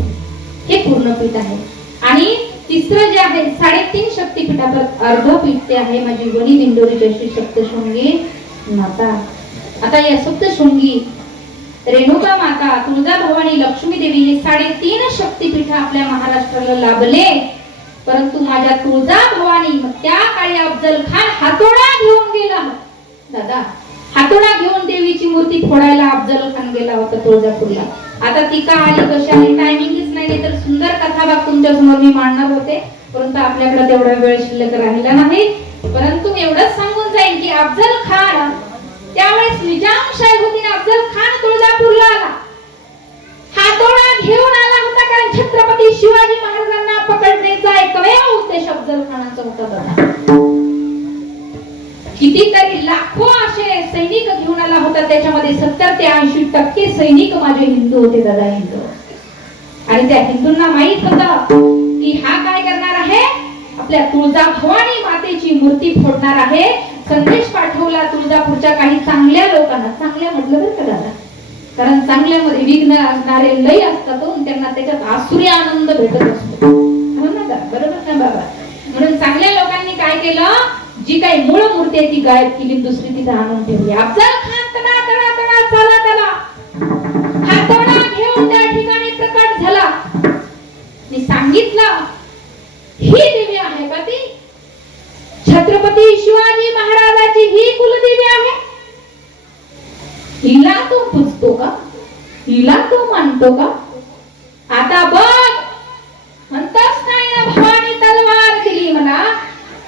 हे पूर्ण पीठ आहे. आणि तिसरं जे आहे 3.5 शक्तिपीठावर अर्ध पीठ ते आहे माझी वणी दिंडोरीची अशी सप्तशृंगी माता. आता या सप्तशृंगी रेणुका माता, तुळजा भवानी, लक्ष्मी देवी हे 3.5 शक्तिपीठ आपल्या महाराष्ट्राला लाभले. परंतु माझ्या तुळजा भवानी त्या काळी अफजल खान हातोडा घेऊन गेला. दादा हातोडा घेऊन देवीची मूर्ती फोडायला अफजल खान गेला होता तुळजापूरला. आता ती का आली कशी आली टायमिंगच नाही, तर सुंदर कथाभाग तुमच्या समोर मी मांडणार होते, परंतु आपल्याकडे तेवढा वेळ शिल्लक राहिला नाही. परंतु एवढंच सांगून जाईल की अफजल खान त्यावेळेस निजामशाही होती ना, अफजल खान तुळजापूरला आला, हातोडा घेऊन आला होता, कारण छत्रपती शिवाजी महाराजांना पकडण्याचा एकमेव उद्देश अफजल खानाचा होता. कितीतरी लाखो असे सैनिक घेऊन आला होता, त्याच्यामध्ये 70 ते 80% सैनिक माझे हिंदू होते दादा, हिंदू. आणि त्या हिंदूंना माहित होतं की हा काय करणार आहे, आपल्या तुळजा भवानी मातेची मूर्ती फोडणार आहे. संदेश पाठवला तुळजापूरच्या काही चांगल्या लोकांना. चांगल्या म्हटलं बरं का दादा, कारण चांगल्यामध्ये विघ्न असणारे लय असतात, त्यांना त्याच्यात आसुरी आनंद भेटत असतो, बरोबर ना बाबा. म्हणून चांगल्या लोकांनी काय केलं, जी काही मूळ मूर्ती आहे ती गायब केली, दुसरी तिथे आणून ठेवली. अफजल खान तना तना तना चला त्याला हातोडा घेऊन त्या ठिकाणी प्रकट झाला. मी सांगितलं ही देवी आहे का, ती छत्रपती शिवाजी महाराजाची ही कुलदेवी आहे. हिला तो पूजतो का, हिला तो मानतो का? आता बघ, म्हणतोस नाही ना भवानी तलवार दिली मला.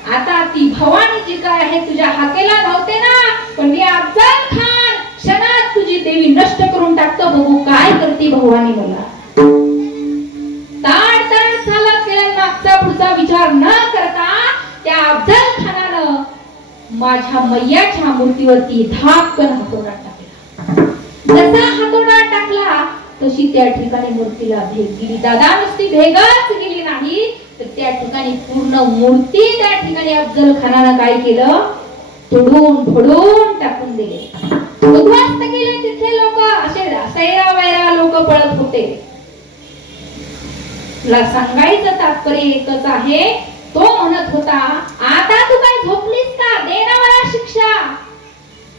आता ती भवानी जी काय आहे तुझ्या हाकेला धावते ना, पण मी अफजल खान क्षणात तुझी देवी नष्ट करून टाकतो. बघू काय करते भवानी मला. ताड ताड चालत गेला, मागचा पुढचा विचार न करता त्या अफजल खानानं माझ्या मैयाच्या मूर्तीवरती धापकन हातोडा टाकला. जसा हातोडा टाकला तशी त्या ठिकाणी मूर्तीला भेग गेली. दादा नुसती भेगच गेली नाही, तर त्या ठिकाणी पूर्ण मूर्ती त्या ठिकाणी अफजल खानानं काय केलं, तोडून फोडून टाकून दिले, उद्ध्वस्त केले. तिथले लोक असे सैरा वैरा लोक पळत होते. तुला सांगायचं तात्पर्य एकच आहे, तो म्हणत होता आता तू काय झोपलीस का, दे ना मला शिक्षा.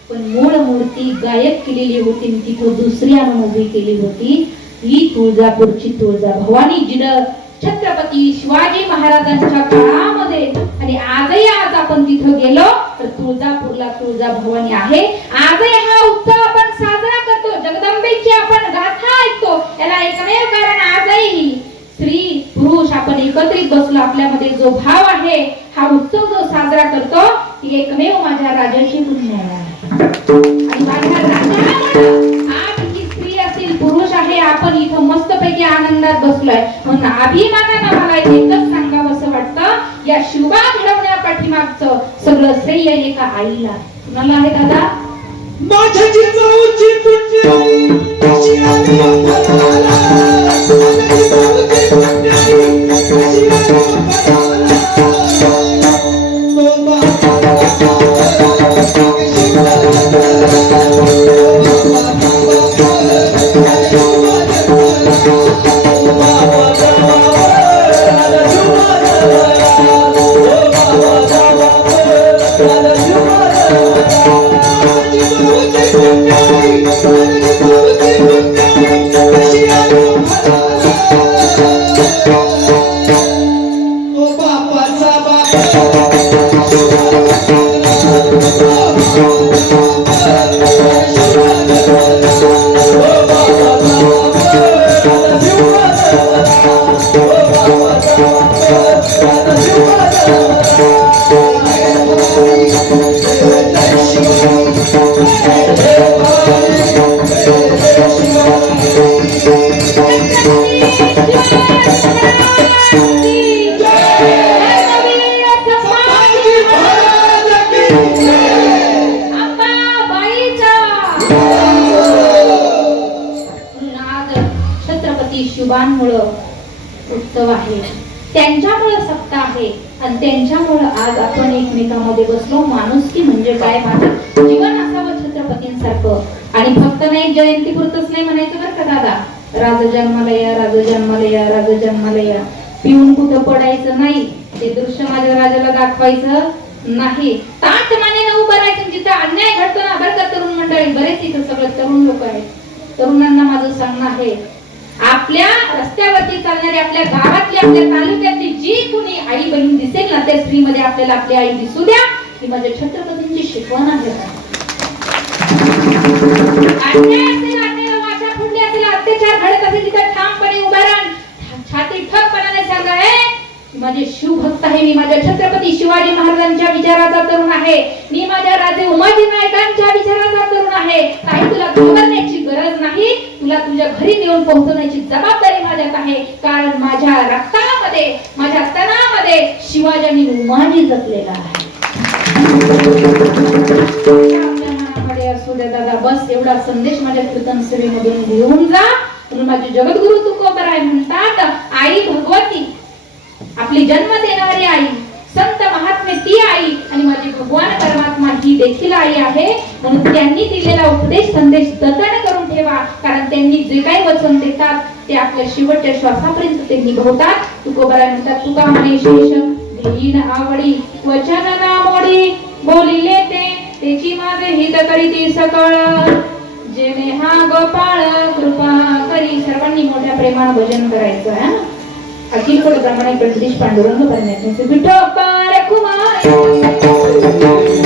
पण मूळ मूर्ती गायब केलेली होती, तिथं दुसरी आणून उभी केली होती. ही तुळजापूरची तुळजा भवानी, जिनं छत्रपती शिवाजी महाराजांच्या काळामध्ये, आणि आजही आज आपण तिथं गेलो तर तुळजापूरला तुळजा भवानी आहे. आजही हा उत्सव आपण साजरा करतो, जगदंबेची आपण गाथा ऐकतो. याला एकमेव कारण आजही स्त्री पुरुष आपण एकत्रित बसलो, आपल्यामध्ये जो भाव आहे, हा उत्सव जो साजरा करतो, ती एकमेव माझ्या राजाची पुण्य आहे. आणि माझ्या राजामुळे आज ही स्त्री असेल पुरुष आहे, आपण इथं मस्तपैकी आनंदात बसलोय. म्हणून अभिमानानं मला एकच सांगावंसं वाटतं, या शुभा घडवण्या पाठीमागचं सगळं श्रेय एका आईला. कुणाला आहे दादा? माझ्या जिजाऊची तुझी कशी आली अंतराला, माझ्या जिजाऊची तो बापाचा बाप छत्रपती शिवांमुळं उत्सव आहे, त्यांच्यामुळे सत्ता आहे आणि त्यांच्यामुळे आज आपण एकमेकांमध्ये बसलो. माणुसकी म्हणजे काय, माझं जीवन असावं छत्रपतींसारखं. आणि फक्त नाही जयंती पुरतच नाही म्हणायचं बरं का दादा, राज जन्माला या, राज जन्माला या, राज जन्माला या. पिऊन कुठं पडायचं नाही, ते दृश्य माझ्या राजाला दाखवायचं नाही. ताट मानेनं उभं राहायचं जिथं अन्याय घडतो ना. बरं का तरुण मंडळी, बरेच इथं सगळं तरुण लोक आहेत, तरुणांना माझं सांगणं आहे, आपल्या रस्त्यावरती चालणारी, आपल्या गावातली, आपल्या तालुक्यातली जी कोणी आई बहीण दिसेल ना, त्या स्त्रीमध्ये आपल्याला आपली आई दिसू द्या. ही माझ्या छत्रपतींची शिकवण आहे. अन्याय असेल, अन्यायाला वाचा फुटली असेल, अत्याचार घडत असेल, तिथं ठामपणे उभा राहून छाती ठोकपणाने सांगा, माझे शिवभक्त आहे, मी माझ्या छत्रपती शिवाजी महाराजांच्या विचाराचा तरुण आहे, मी माझ्या राजे उमाजी नायकांच्या विचाराचा तरुण आहे. काही तुला घाबरण्याची गरज नाही, तुला तुझ्या घरी नेऊन पोहोचवण्याची जबाबदारी माझ्यात आहे. कारण माझ्या रक्तामध्ये, माझ्या तनामध्ये शिवाजी उमाजी जपलेला आहे. आपल्या मनामध्ये असू द्या दादा, बस एवढा संदेश माझ्या कीर्तन सेवेमधून घेऊन जा. म्हणून माझे जगद्गुरु तुकोबराय म्हणतात, आई भगवती, आपली जन्म देणारी आई, संत महात्मे ती आई, आणि माझी भगवान परमात्मा ही देखील आई आहे. म्हणून त्यांनी दिलेला उपदेश संदेश जतन करून ठेवा. कारण त्यांनी जे काही वचन देतात ते आपल्या शेवटच्या श्वासापर्यंत ते निभवतात. तुकोबराय म्हणतात, तुका म्हणे शेष घेईन आवडी, वचन ना मोडी, बोलिले तेची माझे हित करीती सकळ, जेणे हा गोपाळ कृपा करी. सर्वांनी मोठ्या प्रेमानं भजन करायचं. अखिल कोण प्रमाणे गणेश पांडुरंग करण्याचे विठोबा कुमार सर्वांनी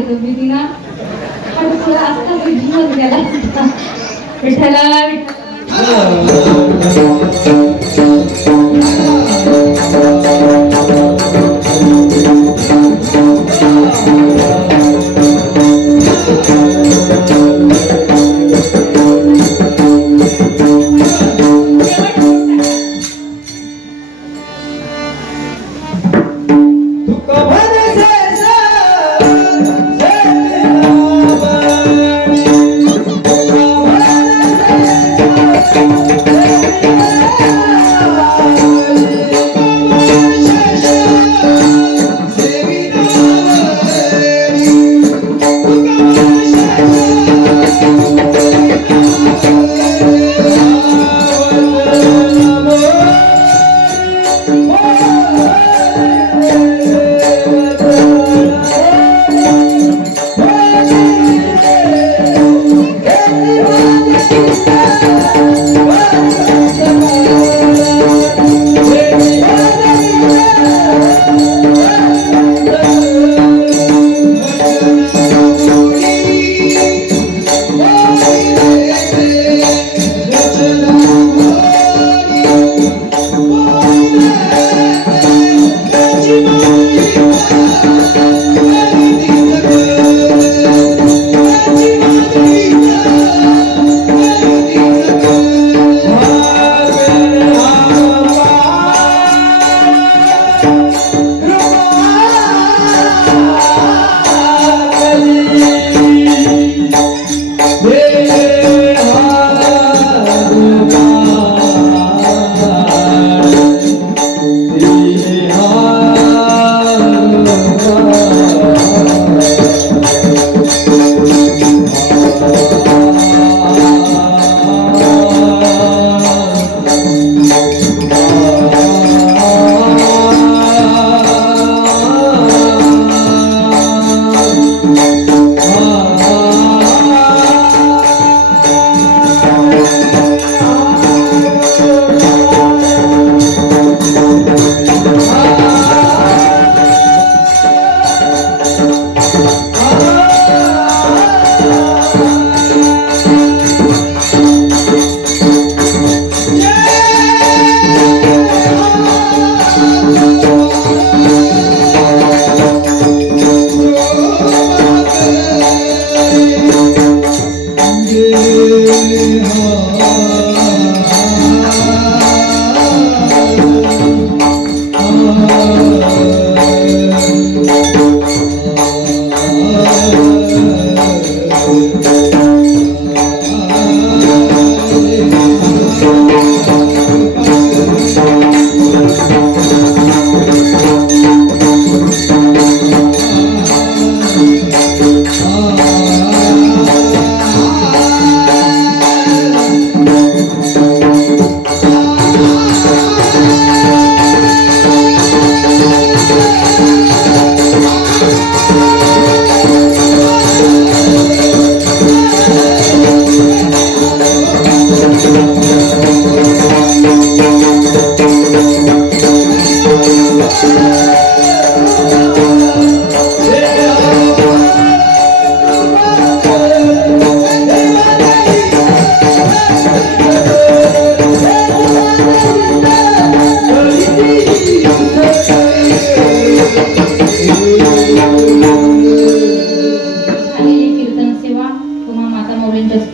येतो मी तिला पण तुला असता विधीमच गेला असता. विठ्ठला विठ्ठला तुका भरसे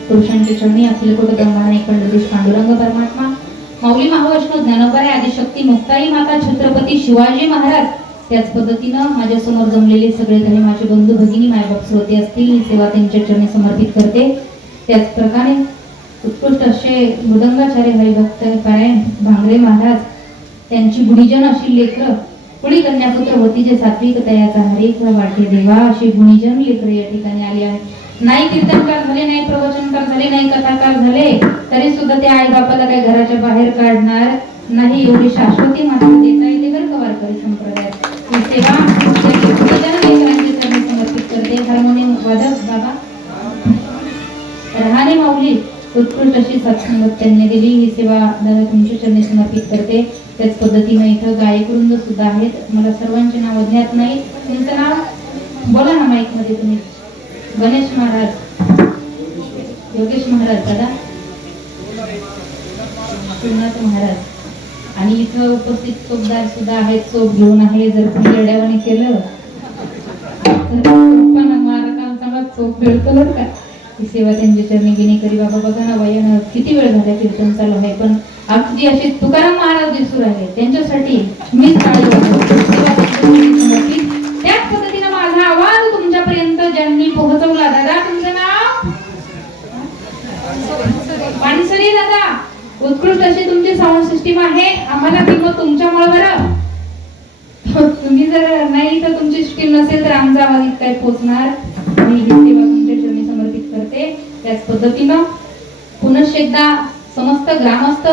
पुरुषांची चरणी अखिल कोट ब्रह्मांड पंडित पांडुरंग परमात्मा माऊली महावैष्णव ज्ञानोबाई आदिशक्ती मुक्ताई माता छत्रपती शिवाजी महाराज त्याच पद्धतीनं माझ्या समोर जमलेले सगळे काही माझे बंधू भगिनी मायबाप श्रोते असतील ही सेवा त्यांच्या चरणी समर्पित करते. त्याच प्रकारे उत्कृष्ट असे मृदंगाचार्य हरिभक्त पारायण भांगरे महाराज त्यांची गुणीजन अशी लेकर पुढी कन्यापुत्र होती जे सात्विक तयाचा हरेक वाटे देवा अशी गुणीजन लेकर या ठिकाणी आली आहे. नाही कीर्तनकार झाले, नाही प्रवचनकार झाले, नाही कथाकार झाले तरी सुद्धा त्या आई बापाला काही घराच्या बाहेर काढणार नाही एवढी शाश्वती मात्र देता येते बरं का वारकरी संप्रदायात. ही सेवा लेकरांच्या चरणी समर्पित करते. हार्मोनियम वादक बाबा रहाणे माऊली उत्कृष्ट अशी सत्संगत त्यांनी दिली. ही सेवा दादा तुमच्या चरणी समर्पित करते. त्याच पद्धतीने इथं गायकवृंद सुद्धा आहेत. मला सर्वांचे नाव ज्ञात नाही. तुमचं नाव बोला ना माईक मध्ये तुम्ही. गणेश महाराज, योगेश महाराज दादा, सोमनाथ महाराज आणि इथं उपस्थित चोपदार सुद्धा आहेत. चोप घेऊन आहे. जर तुम्ही येड्यावाने केलं तर पण महाराजांना चांगला चोप मिळतो बरं का. ही सेवा त्यांच्या चरणी घेणे करी. बाबा बघा ना वयानं किती वेळ झाला कीर्तन चालू आहे, पण अगदी असे तुकाराम महाराज दिसू राहिले. त्यांच्यासाठी मीच टाळी वाजवतो. सेवा त्यांच्यासाठी समर्पित. त्याच पद्धतीने माझा आवाज तुमच्यापर्यंत ज्यांनी पोहोचवला. दादा तुमचं नाव पाणसरी दादा. उत्कृष्ट अशी तुमची साऊंड सिस्टीम आहे. आम्हाला किंमत तुमच्यामुळे बरं. तुम्ही जर नाही तर तुमची सिस्टीम नसेल तर आमचा आवाज इतका पोहोचणार. मी ही सेवा तुमच्या चरणी समर्पित करते. त्याच पद्धतीनं पुनश्च एकदा समस्त ग्रामस्थ,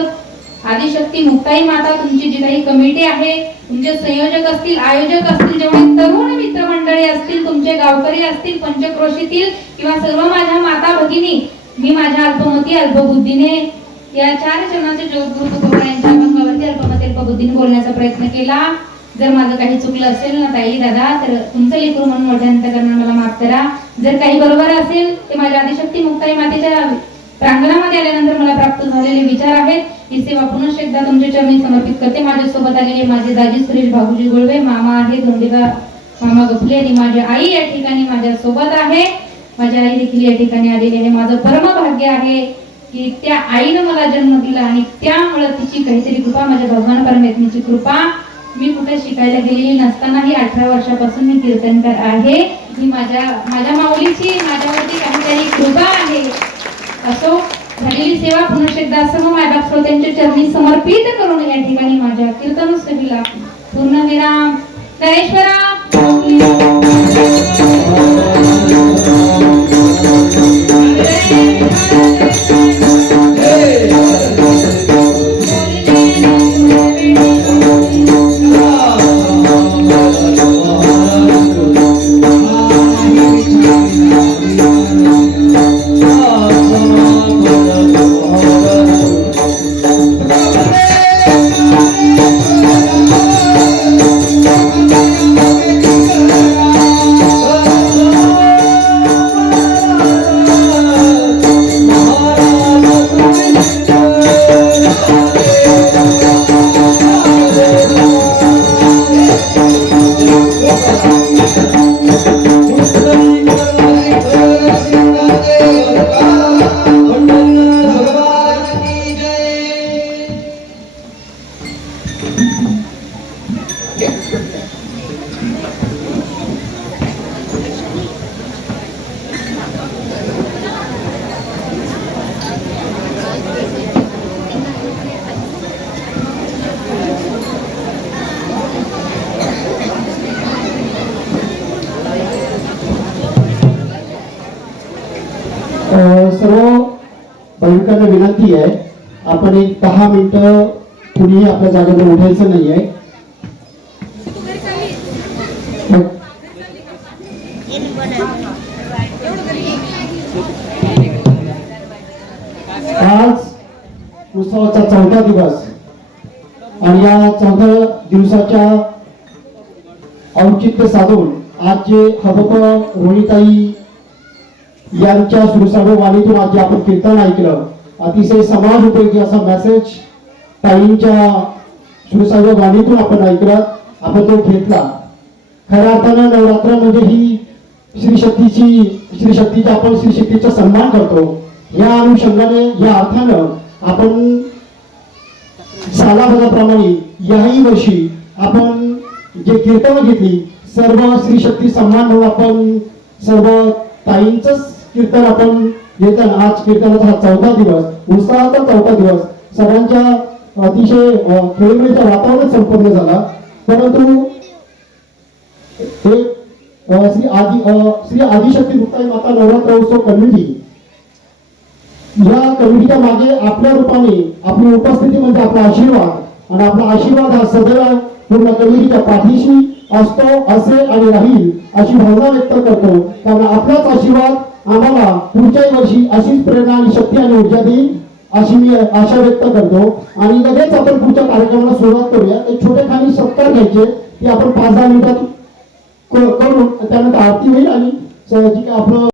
आदिशक्ती मुक्ताई माता, तुमची जी काही कमिटी आहे, तुमचे संयोजक असतील, आयोजक असतील, जेवढे तरुण मित्रमंडळी असतील, तुमचे गावकरी असतील, पंचक्रोशीतील किंवा सर्व माझ्या माता भगिनी, मी माझ्या अल्पमती अल्पबुद्धीने या 4 चरणाचे जगद्गुरु तुकोबा यांच्या अभंगावरती अल्पमती अल्पबुद्धीने बोलण्याचा प्रयत्न केला. जर माझं काही चुकलं असेल ना ताई दादा तर तुमचं लेकरू म्हणून मोठ्या अंतकरणाने मला माफ करा. जर काही बरोबर असेल ते माझ्या आदिशक्ती मुक्ताई मातेच्या प्रांगणामध्ये आल्यानंतर मला प्राप्त झालेले विचार आहेत. ही सेवा पुनश्च एकदा तुमच्या चरणी समर्पित करते. माझ्यासोबत आलेले माझे दाजी सुरेश भाऊजी गुळवे, मामा आहे धोंडेबा मामा गफले आणि माझी आई या ठिकाणी माझ्या सोबत आहे. माझी आई देखील या ठिकाणी आलेली आहे. माझं परम भाग्य आहे की त्या आईनं मला जन्म दिला आणि त्यामुळे तिची काहीतरी कृपा, माझ्या भगवान परमेश्वराची कृपा. मी कुठे शिकायला गेलेली नसतानाही 18 वर्षापासून मी कीर्तनकार आहे. ही माझ्या माऊलीची माझ्यावरती काहीतरी कृपा आहे. असो झालेली सेवा पुनश्च एकदा सर्व मायबाप श्रोत्यांच्या चरणी समर्पित करून या ठिकाणी माझ्या कीर्तनोत्सवीला पूर्णविराम. नरेश्वरा सर्व भाविकांना विनंती आहे, आपण एक 10 मिनिटं कुणीही आपल्या जागेवर उठायचं नाहीये. आज उत्सवाचा 4था दिवस आणि या 4थ्या दिवसाच्या औचित्य साधून आज जे हबप रोहिताई यांच्या सुरसाडो वाणीतून आज जे आपण कीर्तन ऐकलं, अतिशय समाज उपयोगी असा मेसेज ताईंच्या सुरसाडो वाणीतून आपण ऐकलं, आपण तो घेतला. खऱ्या अर्थानं नवरात्र म्हणजे ही श्रीशक्तीचा आपण श्रीशक्तीचा सन्मान करतो. या अनुषंगाने या अर्थानं आपण सालाभराप्रमाणे याही वर्षी आपण जे कीर्तन घेतली सर्व श्रीशक्ती सन्मान म्हणून आपण सर्व ताईंचंच कीर्तन आपण घेतलं. आज कीर्तनाचा हा 4था दिवस, उत्साहाचा 4था दिवस, सगळ्यांच्या अतिशय खेळीमेळीचं वातावरण संपन्न झाला. परंतु श्री आदिशक्ती मुक्ताई माता नवरात्र उत्सव कमिटी या कमिटीच्या मागे आपल्या रूपाने आपली उपस्थिती म्हणजे आपला आशीर्वाद आणि आपला आशीर्वाद हा सदैव पूर्ण कमिटीच्या पाठीशी असतो, असेल आणि राहील अशी भावना व्यक्त करतो. कारण आपलाच आशीर्वाद आम्हाला पुढच्याही वर्षी अशीच प्रेरणा आणि शक्ती आणि ऊर्जा देईल अशी मी आशा व्यक्त करतो. आणि लगेच आपण पुढच्या कार्यक्रमाला सुरुवात करूया. एक छोटे खाली सत्कार घ्यायचे, ते आपण 5-10 मिनिटात करून त्यानंतर आरती होईल आणि जी काय आपलं